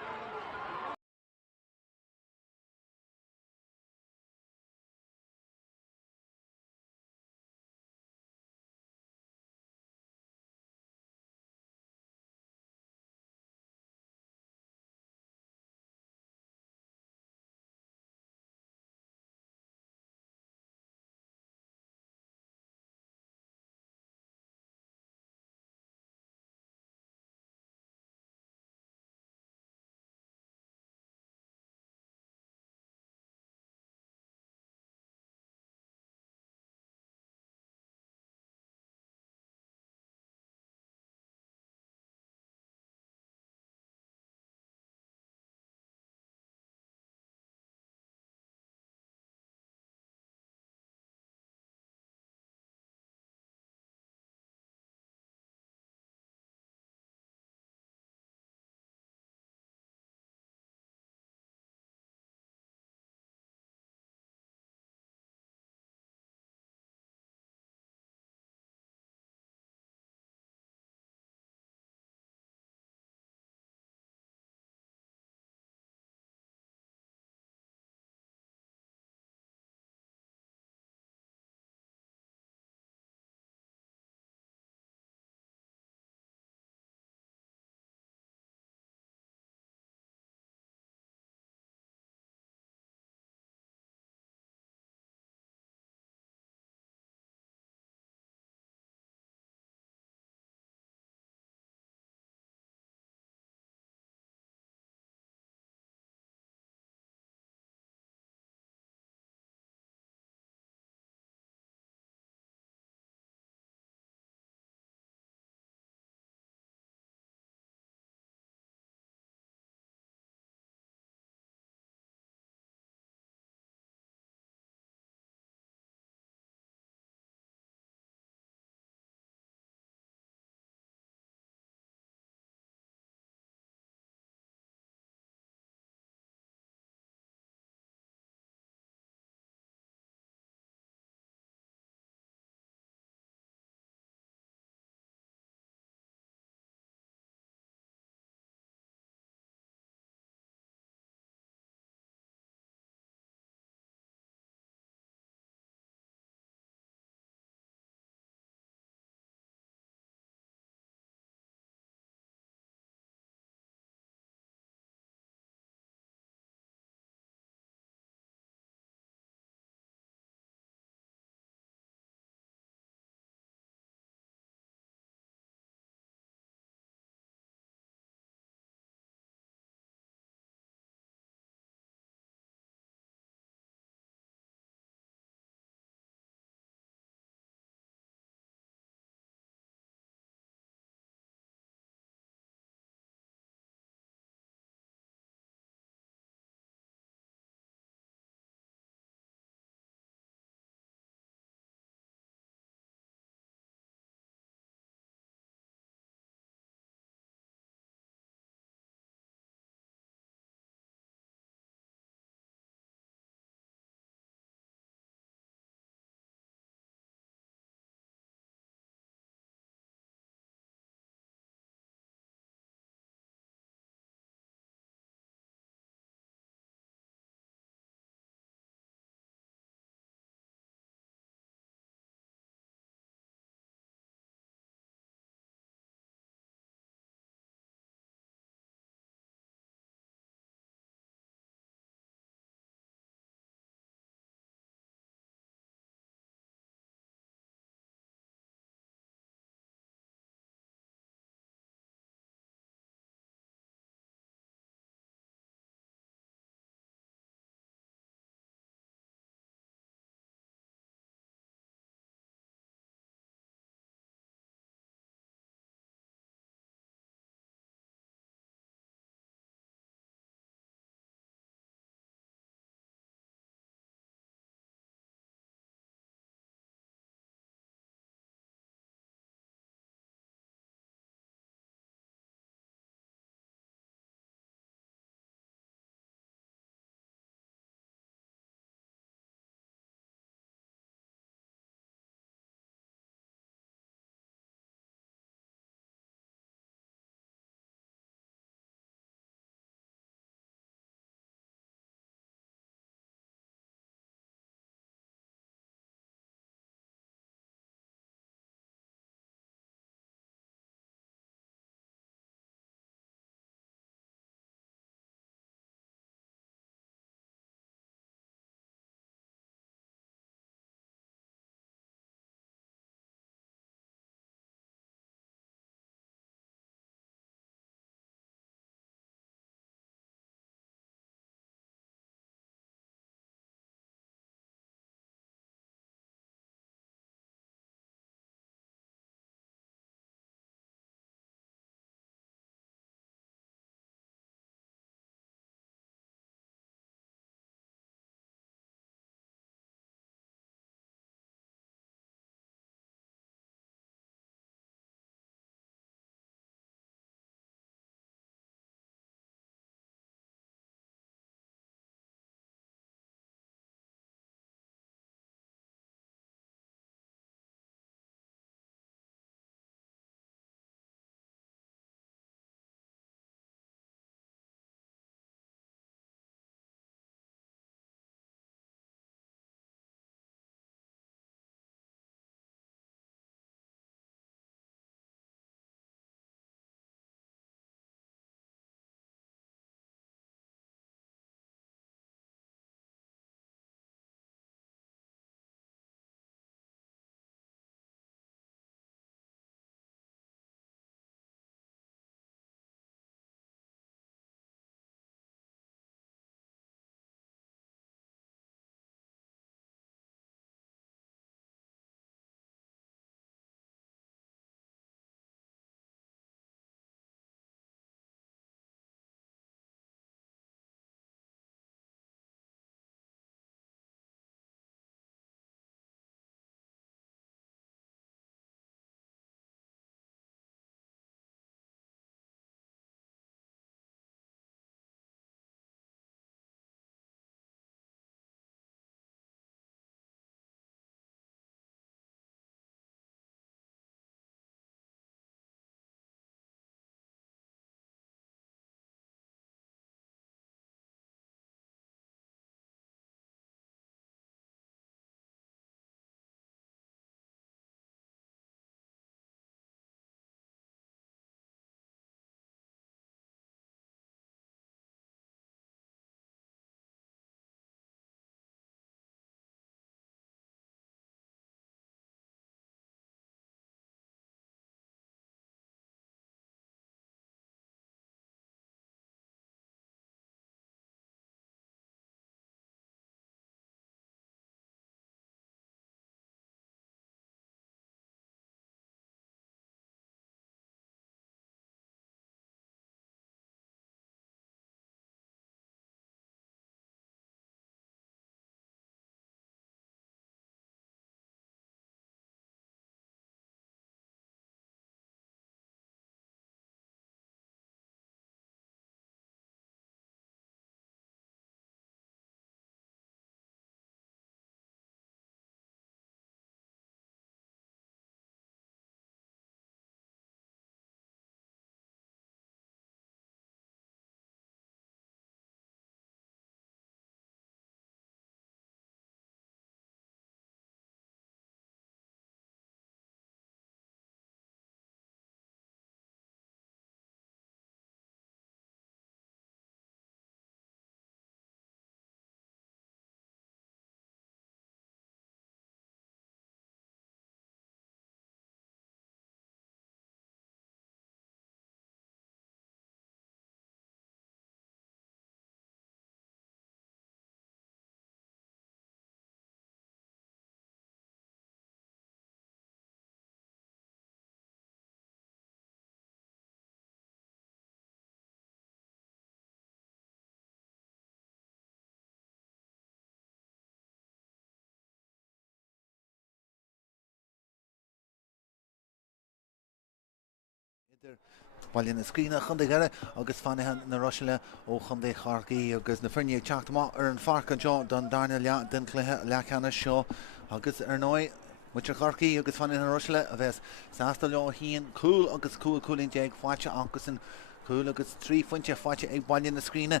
Ballinascreen chundé gara agus Fánaithe na Ruiséalaigh ó chundé Corcaí agus na Frinne Tráchtaire ar an farcan seo don darna den cluthe leachana seo agus ar nói muidir Corcaí agus Fánaithe na Ruiséalaigh a bheits sásta leo híon cúil agus cúilín déag fáilte agus an cúil agus trí fointe fáilte ag Ballinascreen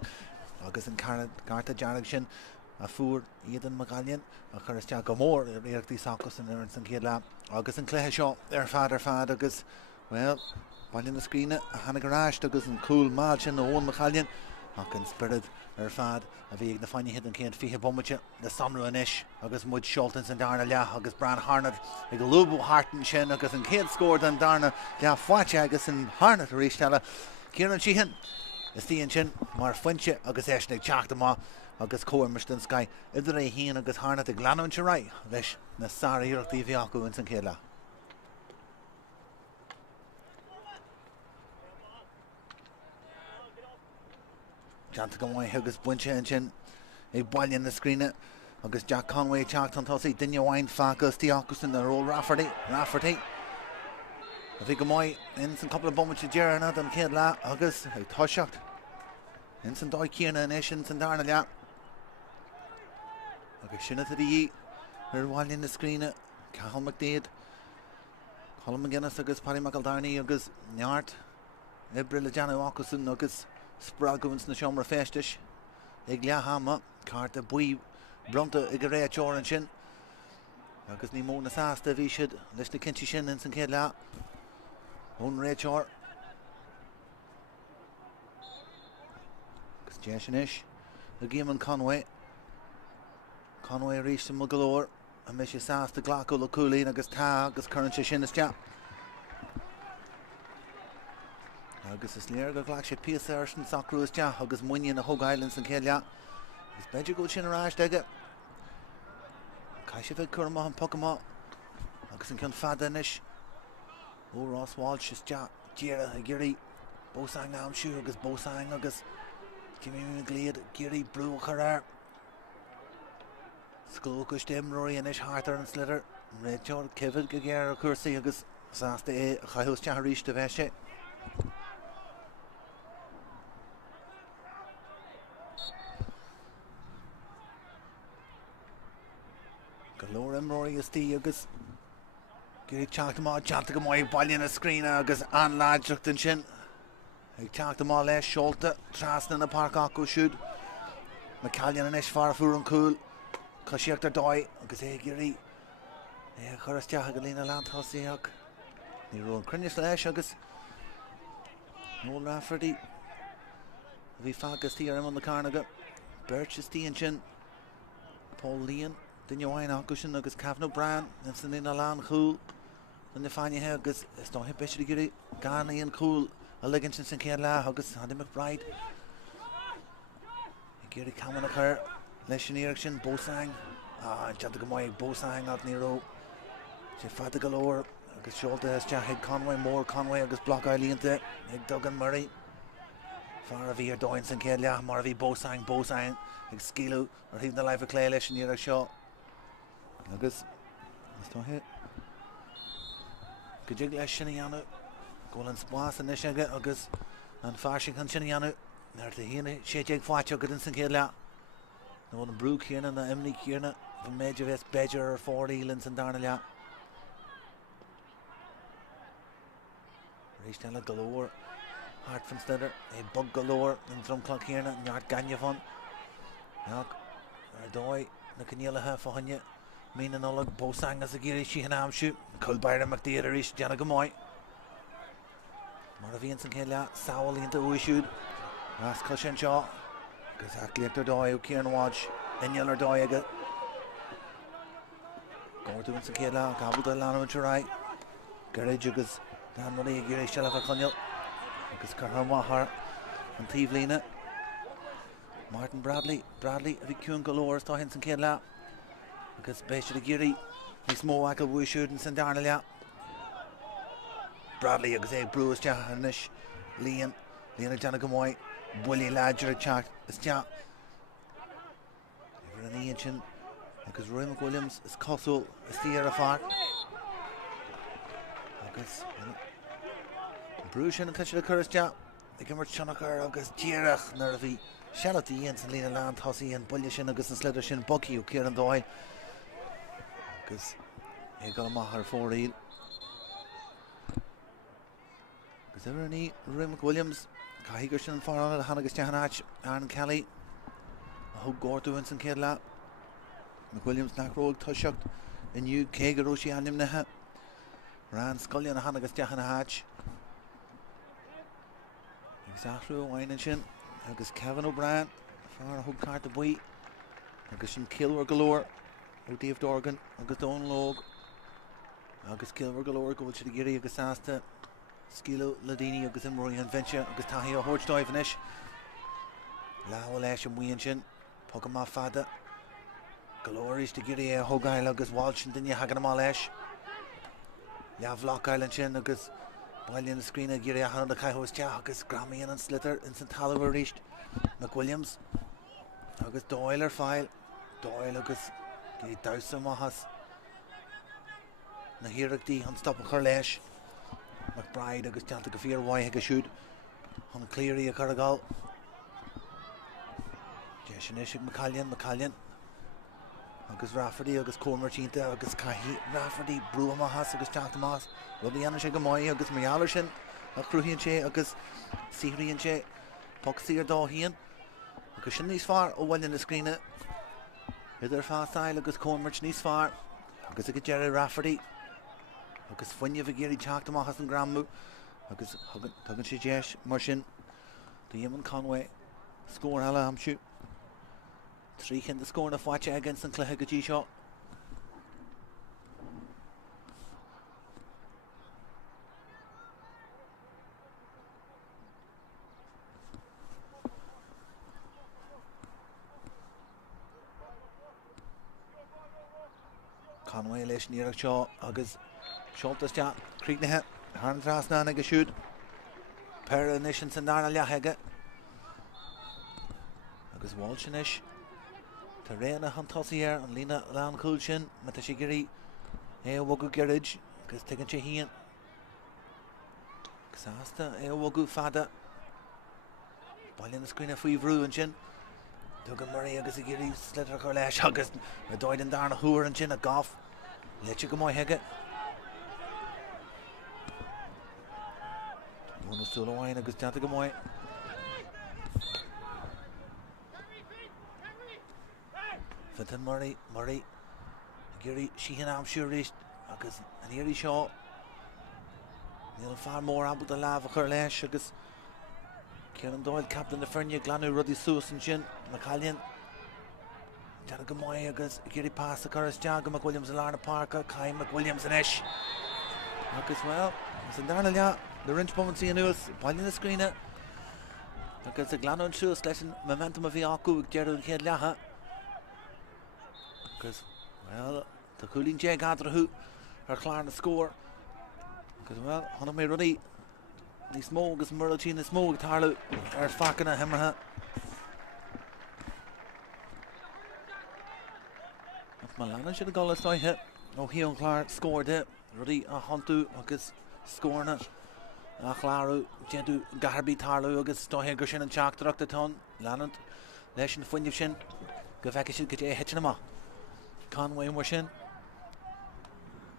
agus an carta dearg sin a fuair iad an Magallian a chuiriste go mór ar iarachtaí sacos an ar san céad le agus an cluthe seo ar fad agus well Ballinascreen a hanna garage agus an cool máil sin ón Magallian ach an spirid ar fad a bhí ag na Fánaithe an céad fiche bommite na samrú inis agus muid Seoltans an darna le agus Bran Harnad ag lúbú hartan sin agus an céad scór an darna le fáilte agus an Harnad a Ruiséalaigh Ciaran Sheehan is tíon sin mar foiinte agus eisnig teachtamá agus cóirmis den Sky idir é híon agus Harnad ag leanúin se raith leis na sara iarachtaí bhí acu in san céad le. Janta go mhaith agus buinte an sin ag Ballinascreen agus Jack Conway teacht an tosaí duine bhhain fagus tí agus in ar ról Rafferty a bhí go mhaith in san couple of bommite dearna an céad le agus ag toiseacht in san dóid cíarna in éis san darna le agus sinna a dí ar Ballinascreen Cathal McDaid Colm McGuinness agus Paddy McEldarney agus Neart Ibre le Janu Acusin agus Spragowins na seomra festis ag leahama carta bui bronta ag a réiteoran sin agus ní móna sásta bhí siad leis na cinti sin in san céad le ón réiteor agus dé sin is a Géman Conway ríiste mo galóir a mis sé sásta ghlacú le cúlaín agus tá agus chuann sin is teap agus is léir go ghlac sé píos ar sin sacrúis te agus muine na Hog Islands an céad le is beidir go sin aráis aige cai sé bheith curma an pocamá agus an cin fada inis ó Ross Walsh is te díire a géirí bósáing am siú agus bósáing agus cimimi gliad géirí brú choir sclócus déimróí inis hátar an slidir réiteor cefid go géir a cuasaí agus sásta é a chaithús te ríiste bheith sé Galore Imrory is tí agus Gary teachtamá Janta go mhaith Ballinascreen agus an láidreachtain sin ag teachtamá leis Seolta trasna na parc acu siúd Macallian inis far fuair an cúil cosíochttar dóid agus é Gary chuiristeach go lína landthosaíach ní rún crinneas leis agus nó Rafferty bhí fagus tí ar an na carnaga Birch is tíon sin Paul Leon Duine bhhain acu sin agus Cavan O'Brien in san ina lán chúl in na Fánaithe agus is dá hipéisiir gurí gan íon cúil a ligann sin san céad le agus Andy McBride i géirí caman a chur leis sin iarach sin bósáing Janta go mhaith bósáing ag níró sé fada go leor agus Seolta is te ag Conway mór Conway agus bloc líonta ag Duggan Murray far a bhí ar dóin san céad le mar a bhí bósáing ag scílú ar híomh na leibh a clé leis sin iarach seo agus is tá hé go dtí leis sinna dhéanú ggóil an spás in aige agus an farsing an sinna dhéanú nar a híana sé ag fáite go in san céad le nó an brú chéarna na imní chéarna bh méidir bheits beidir ar fórílann san darna le Ruiséalaigh galóir hart fan staidir é bug galóir an drumclach chéarna neart gaine fan ar dóid na cníalathe fáinne Mína nólag bósáing as a géirí síhan amsú Colbair McDaid a ríis deanna go mhaith mar a bhíonn san céad le saoil íonta uaisiúd as cos sin seo agus aclaíochttar dóid ó Ciaran Walsh inneal ar dóid aige gáirtúin san céad le gabhúlta leanúin se raith garid agus Dan Marí géirí seileh a chuneal agus cartha maithar an tíomhlína Martin Bradley a bhí ciúin golóir tá hin san céad le agus béisiir a géirí ní smó acail bhuaisiúd in san darna le Bradley agus é brúas te inis líon ag deanna go mhaith buí láidir teach is te ar an íon sin agus Roy McWilliams is cosúil is tí ar a far agus Brúsin an tuisle chuiriste ag mar Tionachar agus díireach nar a bhí sealatí íon san lína lean thosaí an buile sin agus an slidir sin bogiú céar an Doire agus é go maith ar fóraíl agus ar ní Rim Williams caigur sin an fárána a hana agus tehannáit Aaron Kelly a thug górtúin san céad le McWilliams nachróg tuiseacht inniu cé go róisí animnathe ran scoilíon a hana agus tehannáit agus athrú bhhain sin agus Kevin O'Brien far a thug cart a buí agus sin Kilwer galore ó Dave Dorgan agus Don Log agus Kilwer galore go bhfuil si géirí agus ásta Skilo Ladini agus imróí an venture agus taí a thuirtáibh inis láha leis an bhuion sin pogam má fada galore is de géirí a thugáil agus bháil sin duine hagan má leis leabhlach Island sin agus Ballinascreen a géirí a hana a caiithóisteach agus Gramíon an slitter in san talamh ríist McWilliams agus Doyle ar fáil Doyle agus gé dausa mahas na híireachtaí an stop a chur leis McBride agus teanta go fíor bhaithe go siúd an cléirí a churáil de sin is McCallion agus Rafferty agus Máirtín agus Caihí Rafferty brú mahas agus teachta más rudí anna sé go maiid agus Marialler sin a chrúhíonn sé agus síhríonn sé poxí ar dáhíonn agus sin níos fearr ó bhfuil na scríne idir fásáil agus Máirt níos fearr agus go Jerry Rafferty agus foiinne bh géirí teachta más an gramú agus tugann sé déis mar sin do Eamon Conway scór eile amsú tríchan de scór na fáte against an cluthe go dtí seo Conway leis níireach seo agus seoltas te críicnithe an trasna agus siúd per inis an san darna leathaige agus bháil sin is tá réanna an tosaí ar an lína lean cúil sin me tá sé gurí é bhgu gerid agus tugann sé híon agus ásta é bhgu fada Ballinascreen a faoi bhrú an sin tugann marí agus i gurí slitar chu leis agus na dóid an darna thuair an sin a gáf leite go maithaige Búna súlaháin agus teanta go maith Fintan Murray géirí síhan amsúr ríist agus an éirí seo níl an fear mór abal a lábh a chur leis agus Kieran Doyle captain na Fernne glanú rudí suas an sin McCallion teanta go maith agus géirí pás a chur isteach go McWilliams a lána parka Kai McWilliams an isis agus well san darna lea the rinch bomancí an uas Ballinascreen agus a glanú an suas leis an momentum a bhí acu ag dearú chéad leatha agus well tá cúlín dé gadrathú ar chláir na scór agus well tháinig mé rudaí ní smó agus Máirtín na smó ag tarlú ar facanna himmartha má leanann siad a golas dóithe ó hí an chláir scór de rudaí a hantú agus scórna a chláirú déadú gaharbí tarlú agus dóithe gur sin an teachtarach atá leanant leis an foiineh sin go bheice siad go dé heitina amach Conway mar sin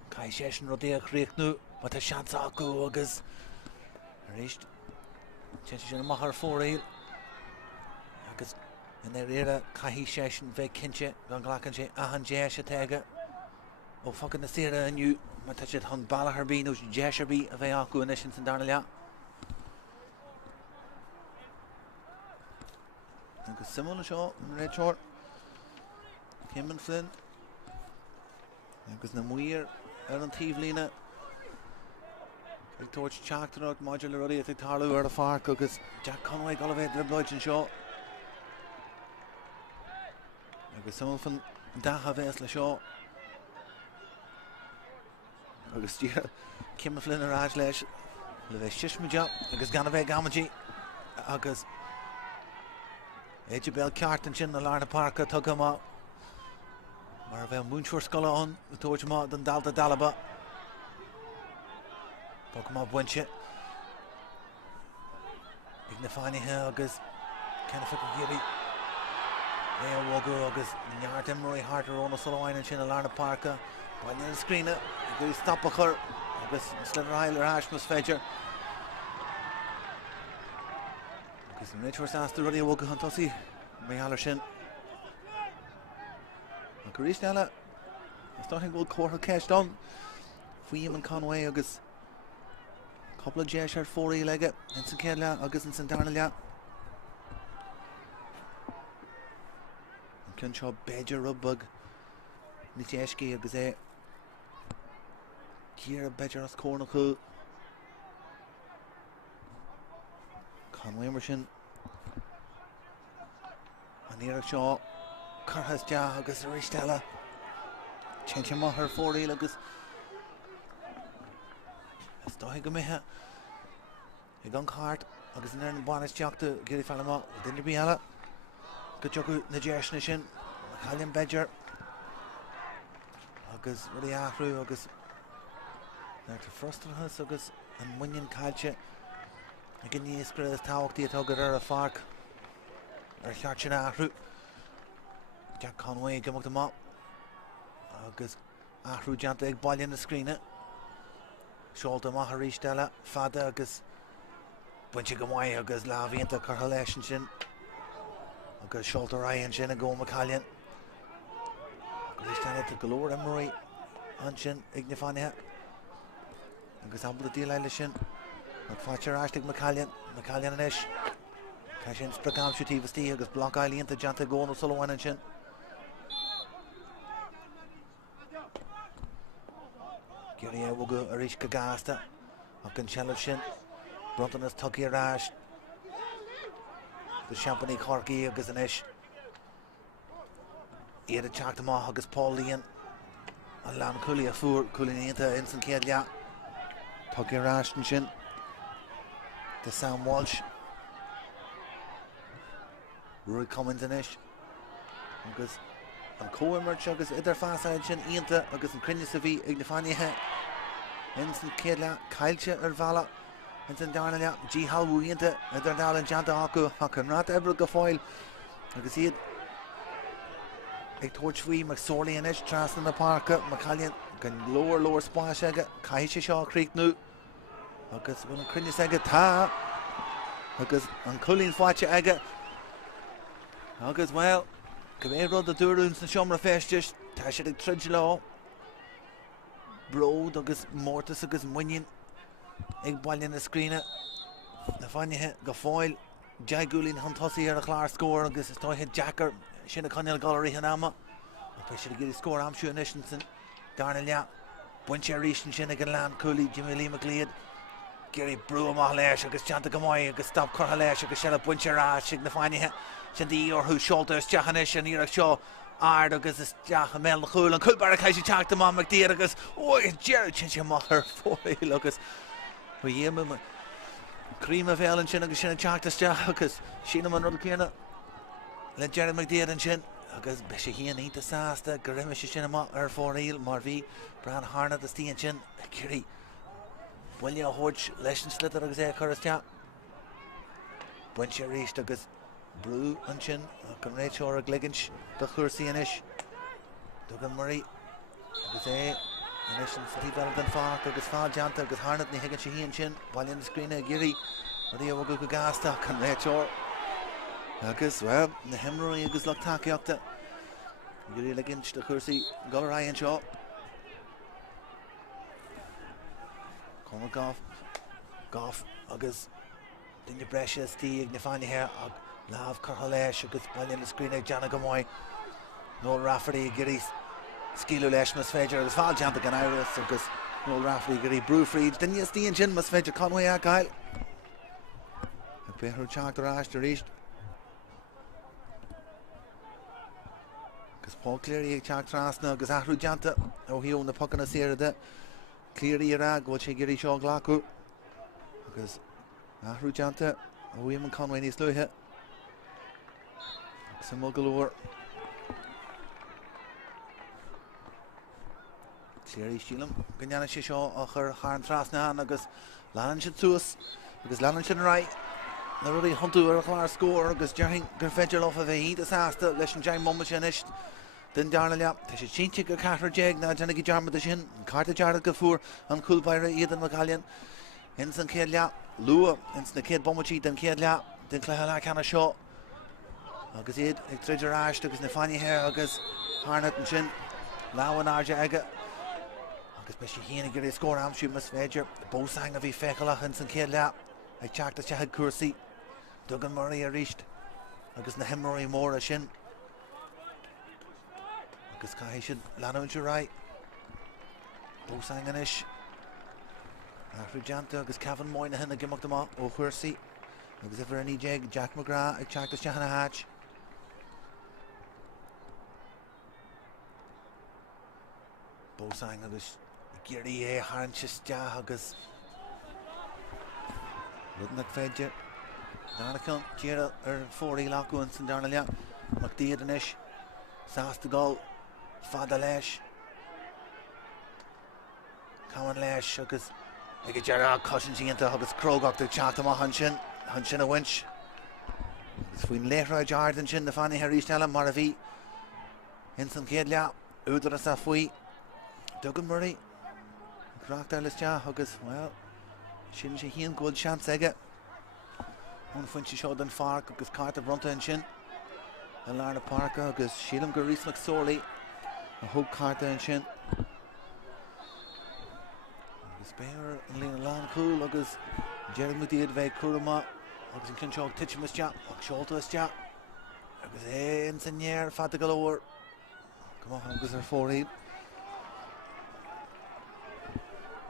cai sé sin rudí a chríochnú ba tá seansa acu agus ríist te sin amach ar fóraíl agus in é réire caihí sé sin bheith cinse gan ghlachann sé ahan dé sé teige ó facan na sire aniu mar tá siad hon ballacharbí nó déisarbí a bheith acu inis sin san darna lea agus simúla seo an réiteoir Kimman Flynn agus na muir ar an tíomhlína ag tuairt teachtarach maidir le rudaí ag tarlú ar a farc agus Jack Conway go bhéh ar bláid an seo agus samú fan datha bheits le seo agus tír Kimman Flynn ar áis leis le bheith siismuide agus gan bheith gamadí agus éidir bell ceart an sin na lárna parca tugam á mar a bheith múnseoir scoile an a tuairt má den dalta dalaba Pog má buintse Fánaithe agus Kenneth Giri Wogu agus Nyartim Roy Harter on the Soloine and Chin Alarna Parker Ballinascreen Giri stop a her agus Slidder Ashmus Fedger agus the Rich was asked to ready Wogu Huntosi Mayhaler Westmeath starting goal Cork catch down Fuim and Conway agus couple of Jesher 4 leg in St Kedla agus in Sathairn Cuncho Badger Rubbug Niteshki agus Kira Badger as Cornachu Conway Mershin Anira Shaw Carhas Ja agus Ruiséalaigh Chenchima her 4 agus Stohi Gamiha Egon Cart agus in Erin Bonus Jack to Giri Falama Dinner Biala Kuchoku Najesh Nishin Macallian Badger agus Rudi Ahru agus Dr. Frostelhus agus and Munyan Kalche again the Iskra Tawk the Togger Fark or Charchin Ahru Jack Conway come up them up agus Ahru Janteg Ballinascreen Shoulder Maharish Della Fada agus Bunchigamway agus Lavienta Correlation Shin agus Shoulder Ryan Shin and Go Macallian Christian to Galore Emery Anshin Ignifania agus Amble Deal Elishin McFatcher Ashtig Macallian and Ish Cashin Spracam Shutivasti agus Block Island to Janta Go no Solo and Shin Giri Wogu Arish Kagasta Akan Chelishin Bruntonas Tucky Rash the Champagne Corky agus an Ish Ada Tráchtaire agus Paul Leon and Lam Cooley Fur Cooley into Instant Kedlia Tucky Rash and Shin the Sam Walsh Rory Cummins and Ish agus and Co-emerge agus Idar Fánaithe Shin Ianta agus an Crinne Savi Fánaithe Instant Kedlia Kailche Vala Instant Darnalia G Halwu Ianta Idar Dalan Janta Haku Hakan Rat Ever Gafoil agus Iad Ig Torchwi McSorley and Ish Tras in the Park Macallian can lower splash aga Kaisha Shaw Creek nu agus when Crinne Saga Ta agus an Culleen Fwacha aga agus well Gabé rud a dúrúns na siomra festis tá sé ag tridge lá Brod agus Mortis agus Munyan ag Ballinascreen na Fánaithe go fáil Jaigulín Huntosi ar a chlár scór agus is táithe Jacker sin a Conall Gallery hanama a pe sé giri scór amsú Nishinson Darnalia Bunche Rishin sin ag an Land Cooley Jimmy Lee McLeod Gary Brew amach leis agus Janta Gamoy agus Stop Corha leis agus Shella Bunche Rash ag na Fánaithe sin the or who shoulders Jachanish and Ira Shaw Ard agus is Jachamel na Chul and Kulbar Kaisi Chak the Mom McDear agus oh Jerry Chincha Maher 4 agus we yem Cream of Ellen Chin agus Shin Chak the Stach agus Sheena Man Rudkina let Jerry McDear and Chin agus Beshihian eat the Sasta Garimish Shinama or 4 Marvi Bran Harna the Steen Chin Kiri William Hodge Lesson Slitter agus Corustia Bunche Rish agus Brew and Chin, Conrad or a Gliginch, the Hursi and Ish, Dugan Murray, agus and Ish and Steve Valentine Fark, agus Fal Janta, agus Harnett, and Higgin Shahi and Chin, Ballinascreen, Giri, Maria Wagugasta, Conrad or agus, well, the Hemroy, agus Loktaki Octa, Giri Liginch, the Hursi, Golarai and Shaw, Conall Goff, agus, Dinny Brescia, Steve, Nifani here, Lav Corhalesh agus Ballinascreen ag Jana Gamoy Noel Rafferty Giri Skilu leis mas Fedger agus Fal Janta gan Iris agus Noel Rafferty Giri Brewfried then yes Dean Chin mas Fedger Conway a Kyle ag Behru Tráchtaire Ash to reached agus Paul Cleary ag Tráchtaire Asna agus Ahru Janta ó hiú na puck na séire de Cleary ara go sé Giri Shaw Glacu agus Ahru Janta ó William Conway níos luithe Simul galore. Cleary Sheelam. Ganyana Shishaw, Ochar, Harn Trasna, Agus, Lannan should Sus, because Lannan should right. na ruí hunú ar a chláir scór agus dearthain gur féidir lofa bheith hí asáasta leis an deim mama sin is den darna le tá sé tínte go 4 na déna go dearmada sin carta dearad go fuair an cúlbaire iad an Macallion in san céad le lua in na céad bommatí den céad le den cléthe le cena seo agus iad ag treidir áist agus na Fánaithe agus hána an sin láhan áide aige agus be sé híana gur é scór amsú mas féidir bósang a bhí feicealach in san céad le ag teachta teachad cuasaí Dugan Murray a ríist agus na himmorí móra sin agus cai sin leanúin se rai bósang anis Afrú Janta agus Cavan Moyna hena gimach do má ó chuirsaí agus ifar an EJ Jack McGrath ag teachta teachad na háit bósang agus géirí é haintiste agus Ludnach féidir Dánachan tíara ar fórí lácuin san darna le nach díad anis sásta gáil fada leis Cavan leis agus ag dearad cosint sínta agus Craobh ag teachta má han sin a winch agus faoin léithráid ardan sin na Fánaithe Ruiséalaigh mar a bhí in san céad le údar a sa faoi Dugan Murray Tráchtaire leis agus well sin sé híon góil seans aige ón fointe seo den farc agus carta bronta an sin a lána parca agus sílam go rísmach sórlaí a thug carta an sin agus béir an líana lán cúil agus Jerry Mudiad bheith cuaramá agus an cinseog tiitimas teach ach seoltas teach agus é an sannéir fada galóir agus ar fóraí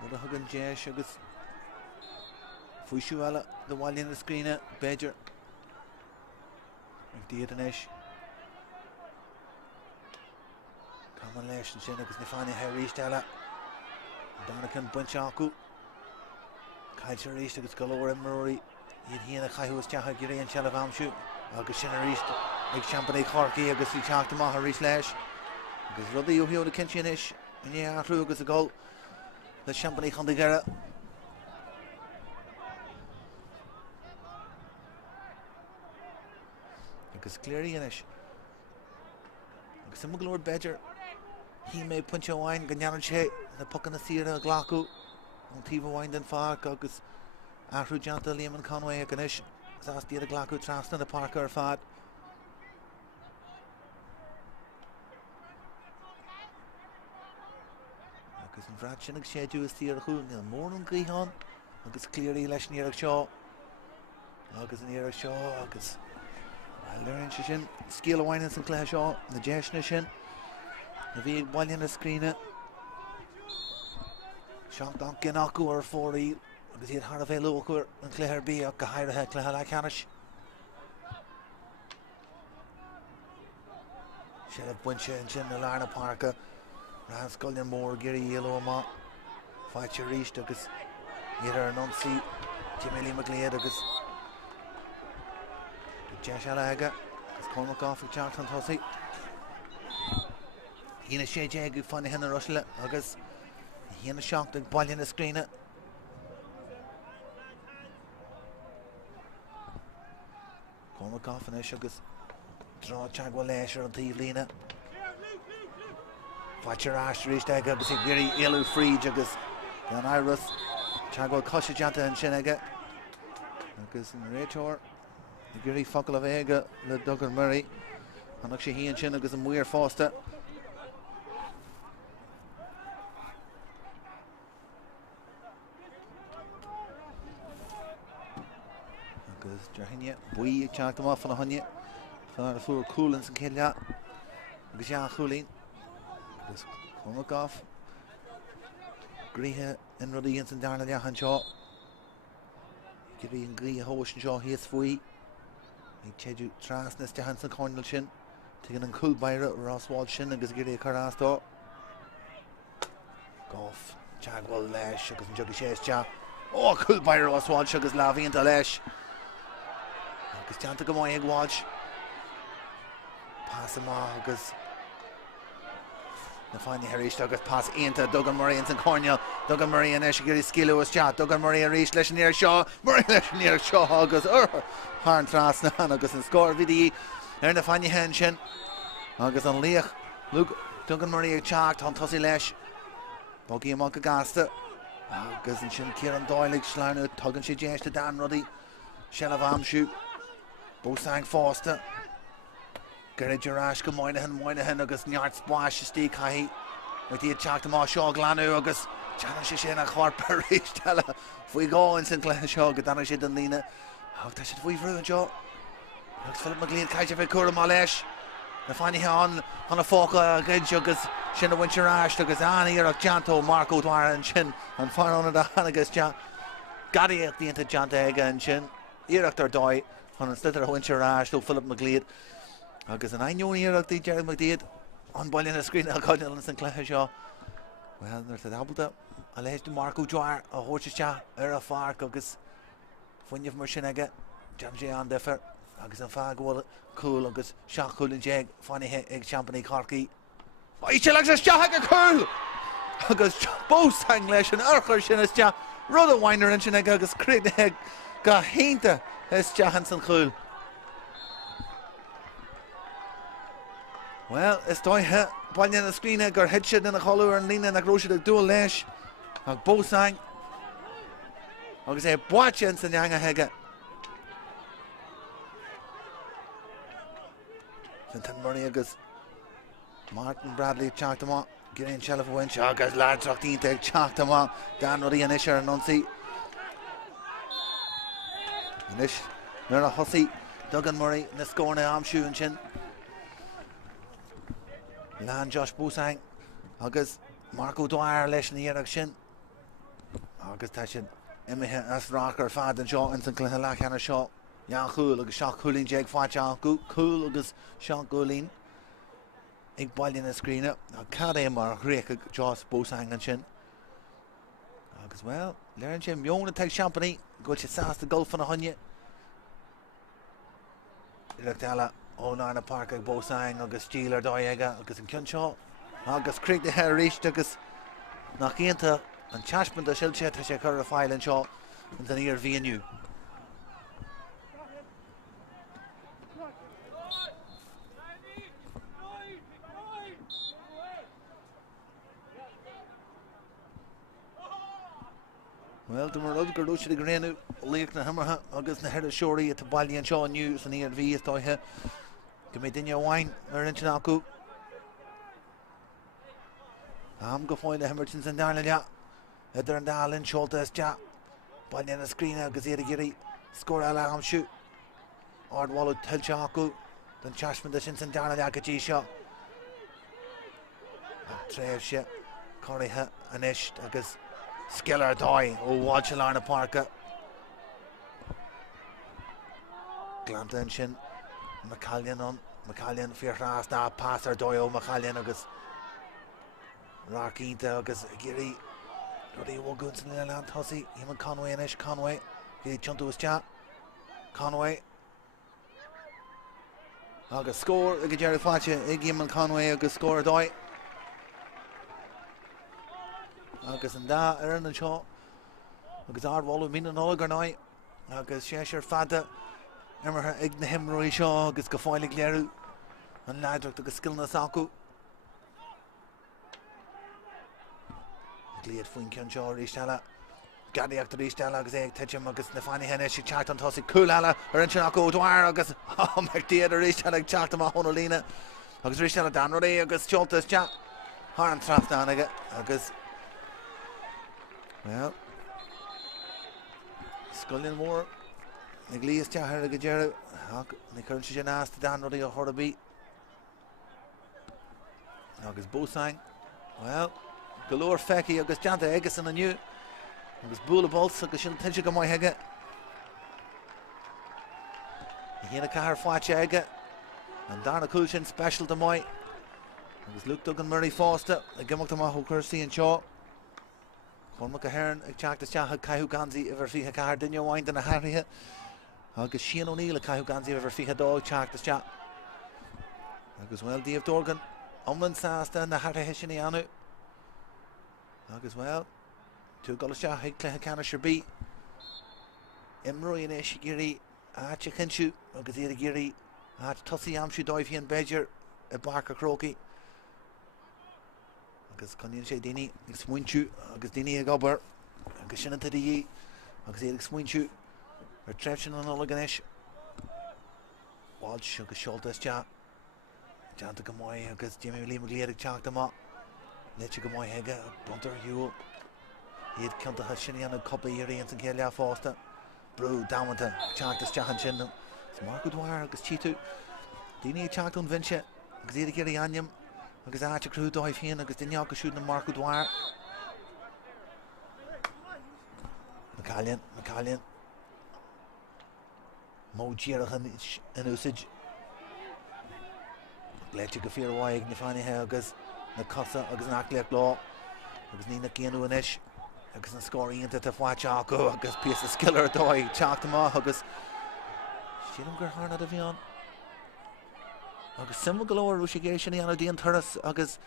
Rud a thugann déis agus faoisiú eile do bhailíonn na Scríne Beidir ag díad anis Caman leis an sin agus na Fánaithe Ruiséalaigh Dánachan buinte acu caiilte ríist agus galóir imróí iad híana chaithúas teacha gur réon sealah amsú agus sin a ríist ag seampaí Corcaí agus í teachta maith a ríist leis agus rudaí ó hiúna cin sin is in é athrú agus a gáil le seampaí chun gheire agus cléirí inis agus sa muglóir Beidir hí mé puinte amháin go nearan sé na pucan na tíre a ghlacu an tíomh amháin den farc agus Afrú Janta Liam Conway ag inis as tíad a ghlacu trasna na parca ar fad agus an bhread sin ag séidú is tíar a chuú níl mór an gríán agus cléirí leis an iarach seo agus an iarach seo agus leirn se sin scéal amháin san cléithe seo na déisna sin na bhí ag Ballinascreen seach don cin acu ar fóraí agus iad thar a bheith luachúir an cléithir bí ach go hairithe cléithe le canis sé le buinte an sin na lána parca ran scoilíonn mór géirí Iomána fáilte ríist agus iad ar anionsaí Jimmy McLeod agus Deis eile aige agus Conall ag teacht an tosaí hína sé dé go Fánaithe na Ruiséalaigh agus híana seacht ag Ballinascreen Conall inis agus drá teagháil leis ar an taobh lína fáilte ráis ríist aige agus ag géirí éalú fríd agus an áras teagháil cosise deanta an sin aige agus an réiteoir I géirí focail a bheith aige le Dugan Murray annach sé híonn sin agus an muir fásta agus dearthaine buí ag teachta má fan na haine fan a fuair cúlann san céad le agus dean chúlín agus Conall gríthe in rudaí san darna leachan seo gurí an grí a hóisin seo híos faoi ag teidir trasnas dehan san Conall sin tugann an cúlbaire Roswáil sin agus gurí a carrastá Goff teagháil leis agus an jogí séis te ó cúlbaire Roswáil agus lábhíonnta leis agus teanta go maiid ag bháid pás amach agus na fáinne haríist agus pas ionta Duggan Murray and Cornell. Duggan Murray and Eshigiri Skilo was chat. Duggan Murray a reach leis near Shaw. Murray leis near Shaw agus Harn Trasna agus an score vidí na fáinne hen sin agus an Leach. Look Duggan Murray a chat on Tussie leis. Boggy among a gasta. Agus an sin Kieran Doyle Schleiner tugging she James to Dan Ruddy. Shell of Amshoot. Bosang Foster. Gerard Jarash go Moynihan agus Nyart Splash Steve Cahy. With the attack to Shaw Glanu agus Jana Shishena Khwar Parish Tella. If we go in Sinclair Shaw Gadana Shid and Lena. Oh that should we ruin Joe. Looks Philip McLean Kaja Vikura Malesh. The funny on a foca again agus Shinna Wincharash agus Annie or Janto Marco Dwyer and Chin and far on the Hanagas Jan Gaddy at the into Jantega and Chin. Erector Doy on instead of Wincharash to Philip McLean. Agus an ainion here at the Jerry McDeed on Ballinascreen and Conall and Sinclair Shaw. Well, there's a double up. Alleged to Marco Dwyer, a horse cha, a fark, agus when you've Merchinega, Jam J on differ, agus and Fag cool, agus Shock Cool and Jag, Fánaithe egg champany Corky. Oh, you like a Shahak a cool! Agus both hang lesh and Urker Shinnis Cha, Rudder Winer and Shinega, agus Craobh egg, got Hinta, as Jahanson cool. Well, it's Doire, Ballinascreen, got headshot in the hollow and Lena and a grocer to dual lash. Both sang. I was a watch and Sanyanga Hega. Fintan Murray agus Martin Bradley chalked him up. Getting Shell of a winch. Agus lads Tráchtaire take chalked him up. Dan Ruddy and Isher and Nuncy. And Ish, Nura Hussey, Duggan Murray, Niscorna Amshu and Chin. Lan Josh Busang, agus Marco Dwyer leis na Iomána sin. Agus tá sin imithe as rocker fad and Shaw and Sinclair Lach and Shaw. Jan Cool agus Sean Cooling Jag fat Jan Cool agus Sean Cooling. Ig Ballinascreen. Now Cadé mar Rick Josh Busang and sin. Agus well, learn Jim Iomána take champany. Go to Sass the golf on a honey. Look Dalla. O'Nana Park ag Bosang agus Steeler Doyega agus an Kinshaw agus Craig the hair reached agus nach into an Chashman the Shilchet has a curve file and Shaw and the near VNU. Well, the Murad Garduch the Grenu, Lake na Hammerha, agus na Herda Shori at the Balli and Shaw News and hIarmhí is Doire. Gamidinya wine or in Chinaku. Go find the Hammertons and Darnella. Heather and Darlin, Schultes, Jack. Ballinascreen, Gazeta Giri, score alarm shoot. Ard Wallet, Telchaku. Then Chashman, the Shins and Darnella, Gajisha. Trev shit. Corriha, Anish, Agus Skiller Doy, watch Alarna Parker. Glanton Shin. McCallion on McCallion Fierras da passer Doyle McCallion agus Rakita agus Giri Roddy Woguns in the land Hussey Eamon Conway and Ish Conway Giri Chuntu was chat Conway agus score agus Jerry Fatcha Eamon Conway agus score Doy agus and da Aaron and Shaw agus Ardwall Min and Olgar agus Shesher Fada Emmer ag na himróí seo agus go fáilig léirú an láideach agus skillna sacu. Gliad faoin ceann seo rístela. Gadaíocht rístela agus ag teitsim agus na Fánaithe henne si chat an tosaigh cúlala ar an sin acu Dwyer agus Máirtín a rístela ag teach am Honolina agus rístela Dan Ruddy agus Schultes chat. Harn Tráchtaire aige agus well Scullion mór Niglias Tahar a Gajero, Nicole Shijanas to Dan Ruddy or Hordaby. August Bosang. Well, Galore Fecky, August Janta Eggis and the new. August Bula Bolts, August Shintenchika Moy Hega. Hina Kahar Fwatch Egga. And Darna Kulshin special to Moy. August Luke Duggan Murray Foster, a Gimmock to Maho Kirsty and Shaw. Cormac Ahern, a Chak the Chahak Kaihu Ganzi, ever Fiha Kahar Dinyo Wind and a Harry. Agus Shean O'Neill a Kaihu Ganzi ever Fiha Dog Chak the Chat. Agus well Dave Dorgan Omlan sásta na Hartha sinna anu. Agus well. Two goals shot, hig clecha canna sherbi. Imroin ish giri. Acha kinshu. Agus ira giri. Ach tussi amshu doifi and Bejer. A barker croaky. Agus conin sé dini. Smuinchu. Agus dini a gobber. Agus shinna to the ye. Agus ira smuinchu. Retraction on Olaganesh. Walsh. Agus shoulders ja. Janta Gamoy. Agus Jimmy Lee McGlear. Chak them up. Letcha Gamoy Hega. Bunter Hugh. He'd come to Hashinian a couple of years and Kelly Foster. Brew down with the Chartas Jahan Chin. It's Marco Doire, because Chitu. Dini Charton Vinci, because he get a Yanyam, because I had to crew dive in, because Dinya could shoot Marco Doire. McCallion. Mo Jirahan in usage. Let you go fear why Fánaithe, because Nakasa, because Naklek Law, because Nina Kianu and Ish. Agus an scoring into the Fwachaco, agus piece of skiller doi, Tráchtaire, agus Shilum gur harna da bhíon. Agus simul galore Ruiséalaigh sinna anna díon turas, agus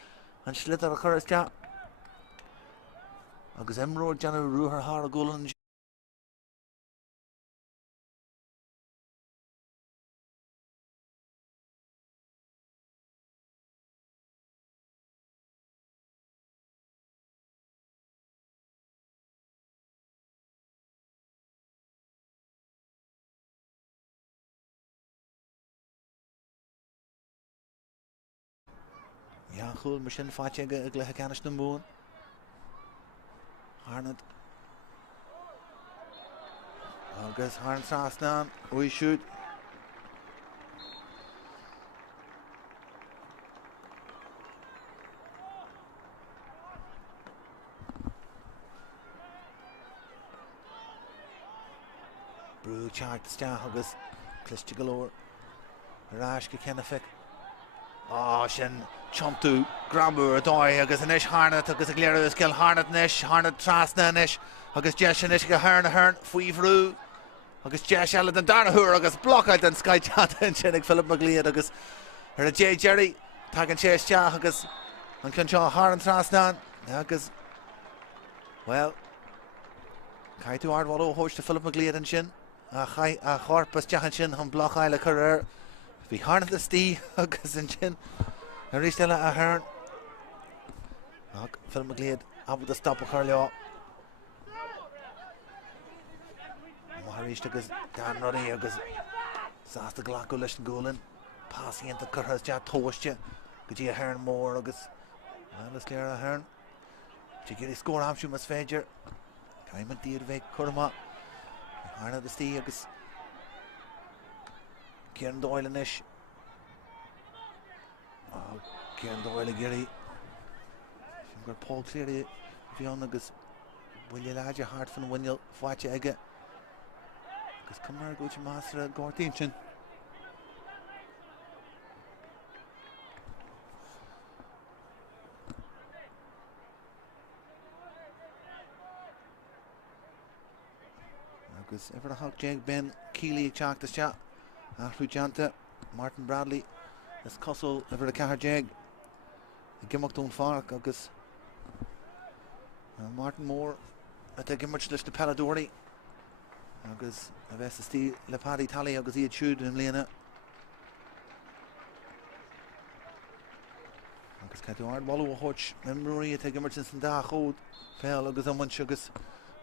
an slither a churas ja. Agus Imroor jana ruhar har a gulan. Ja, goed, misschien vat je een gelijk kennis te doen. Harned. Agus Harn Sasnan, we shoot. Brew chart the star, Agus Clister galore. Rashka Kennefik. Oh, shin chomtu Gramur Doire agus anish Harnett agus a glera is kill Harnett nish Harnett trasna nish agus Jesh anish go hern fuivru agus Jesh Ellen and Darnahur agus block out and Sky Chat and Chinnig Philip McLeod agus her a J Jerry tagging Chase Cha agus and Conall Harn trasna agus well Kai to hard what host to Philip McLeod and Shin a Harpas Jahan Shin on block Isla career be Harnett the Stee agus and Shin Ruiséalaigh a hern. Phil McLeod able to stop a curlio. Maharishta agus Dan Ruddy agus Sasta Glaco Lishan Golan. Passing into Curhas Jat Toastja. Could you a hern more agus let's clear a hern. Chigiri score Amshu must Fager. Kaiman Deervik Kurma. Harna the Stee agus Kieran Doyle and Ish. Oh, Kieran Doyle Giri. Got Paul clearly beyond agus will you large your heart from when you'll watch it again. Because come here, go to Master Gortinchin. Because ever the Hawk Jake Ben Keeley chalked the shot. After Janta, Martin Bradley. This Cussel ever the car jag. The Gimmock don't fark, agus Martin Moore at the Gimmoch list to Paladori. Agus a SSD Lepadi Tally, agus he had chewed in Lena. Agus Catuard, Wallow Hutch, Memory at the Gimmoch and Dachod. Fell, agus on one sugas.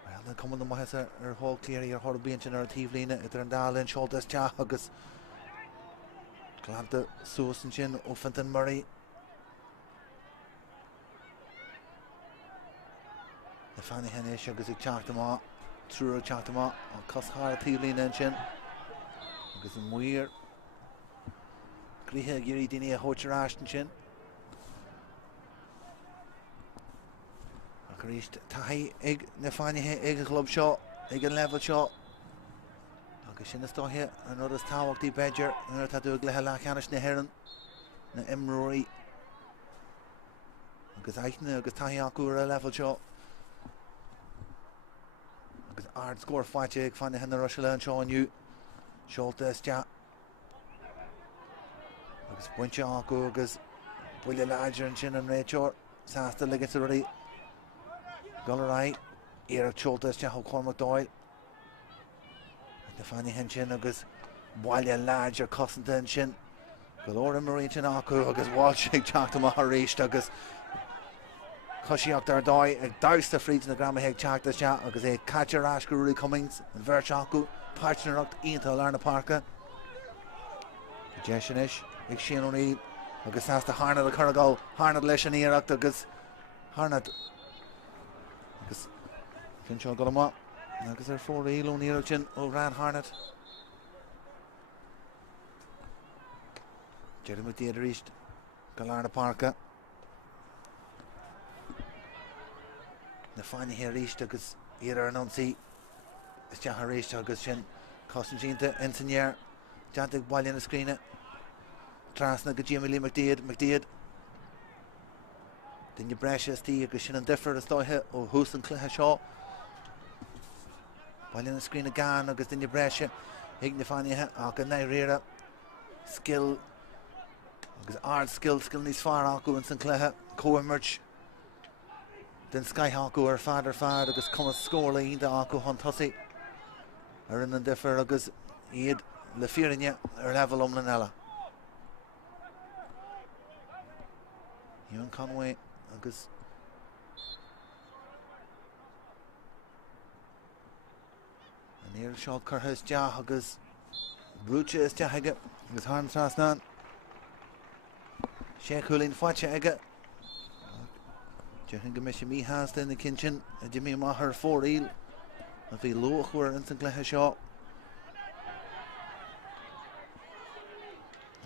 Well, then come on the Mahasa or Hall clear your Hall Bench and our Tiv Lena at the Randall Shoulders Cha, agus Glanta Susan Chin, Uffenton Murray. The Fánaithe ish agus ag teach them out, true teach them out, on cos hard Tivlin and Chin. Agus in Muir. Griha Giri Dini a Hocher Ashton Chin. Agreed Tahi egg na Fánaithe egg club shot, egg and level shot. Agus sin is dó here, another Táhacht the Badger, another Tadu Glehala Canish na hÉireann, na Imrory. Agus Eichne, agus Tahi Akura level shot. Agus Ard score fight egg, Fánaithe na Ruiséalaigh and showing you. Short test ja. Agus Buncha Aku, agus Will you larger and chin and Rachel? Sasta Liggett already. Gullerai. Eric Choltas, Jaho Cormac Doyle. The Fanny Henchin, Agus. While larger Cossington Chin. Galora Marine Chinaku, Agus Walsh, Chactama Harish, Agus. Cushiok there die, a douse the free to the Grandma Heg Chactas Chat, Agus a catcher Ashguru Cummings, and Verchaku, Partner into Alarna Parka. Jeshinish, Big Shane O'Neill, Agus has the Harnad the Curragol, Harnad Leshan Erak, Agus Harnad. Agus Finchal got him up, Agus there 4 Eel O'Neill Chin, O'Ran Harnad. Jerry McDade reached Galarna Parka. The final here reached Agus Era Nuncy. It's Jaha reached Agus Chin. Constantine Ensignier. Jantic Ballinascreen. Trasna Gajimili McDade. Then you brush as the Agus Chin and Differ as Doire or Houston Cleha Shaw. Ballinascreen again, Agus then you brush it. Ignifania Akanai Rera. Skill. Agus ard skill needs far Aku and Sinclair. Co-emerge. Then Skyhawk or Father Agus come a score line the Aku Huntossi. Or in the differ Agus Eid Lefirinia or level Umlanella. Ewan Conway Agus and here shot Kerhus Jah Agus Brucha is Jahaga Agus Harn Trasnan. Sheikh Hulin Facha Ega. Jehan Gamishimi has in the kitchen. Jimmy Maher 4 eel. If he low where instantly has shot.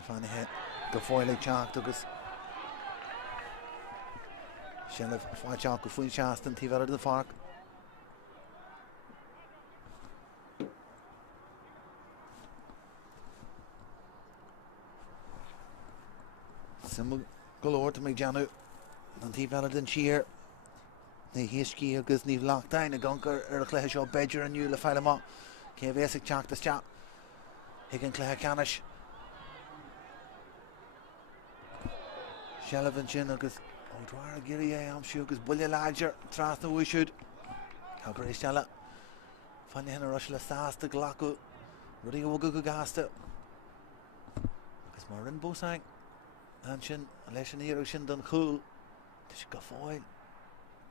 Fánaithe Gafoyle Chalk took us. Shelf Fachak Fui Shaston Tiver the Fark. Simul galore to make Janu. And he valid in cheer. The Hiski Agus Neve locked down a gunker or a Cleha Bedger and you the Filama. Kavasic Chalk the Chap. Higgin Cleha Canish. Shelvin Chin Agus. Oh, Dwyer Giri, I'm sure Agus Bully Larger. Trasna we should. How great Stella. Fanny Henna Rushla Sasta Glaku. Rudy Wogugu Gasta. Agus Marin Bosang. Anshin, Leshan Hiroshin done cool. Tish Gafoil.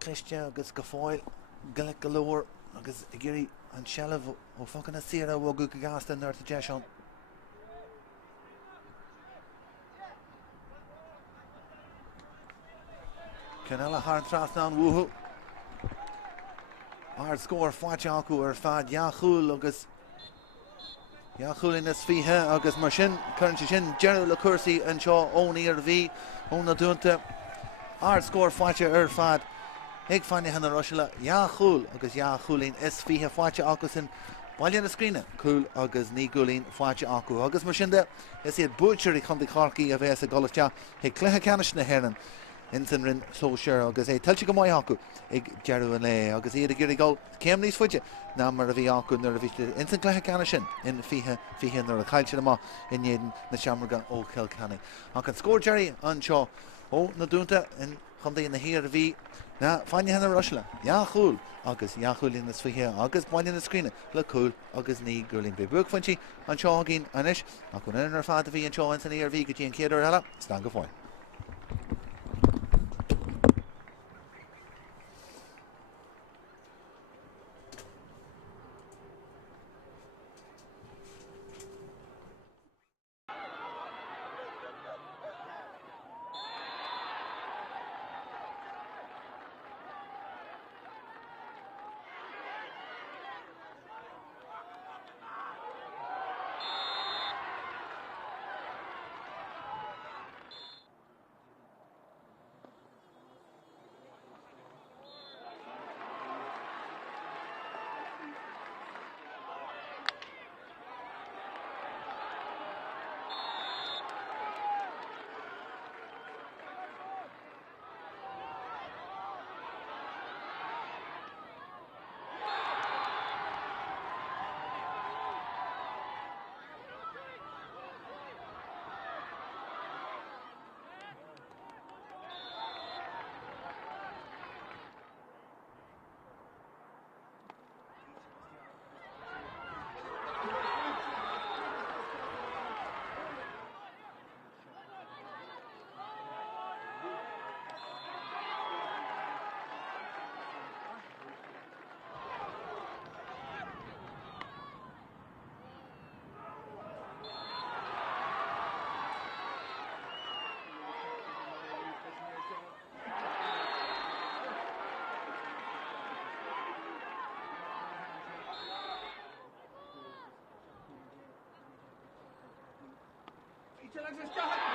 Christian Agus Gafoil. Galek Galore. Agus Giri and Shelv. Oh, fucking a Sierra Wogugu Gasta in there to Jeshon. Canella Harn Trasnan Woohoo. Hard score Fachaku or Fad Yahul Agus Yahul in this Fiha Agus Marshin Current General Lacursi and Shaw O'Neill V Ona Dúnta. Hard score Facha or Fad Hig Fanny Hanna Rushla Yahul Agus Yahulin S Fiha Facha Akusin Ballinascreen cool Agus Nigulin Facha Aku Agus Marshinda is it butchery come the Corky of Esa Golfcha Hig Cleha Canish na hÉireann Insinrin Sóisir agus é tiltte go mai hacu ag Jeru an le agus iad a giri gol céim níos fuide ná mar a bhí acu nar a bhí insin cléthe cana sin in fihe nar a chailte amá in éan na seamarga ó Kilkenny. Ach an scór Jerry anseo ó na Dúnta in chundaí na híar a bhí na Fanny Henna Rushla Yahul agus Yahul in nas fihe agus Ballinascreen le cool agus ní gurlín be buach fanti anseo agin anis ach chun inar fad a bhí anseo in san éar bhí go dtí an céadar eile stan go fáil. Each of us is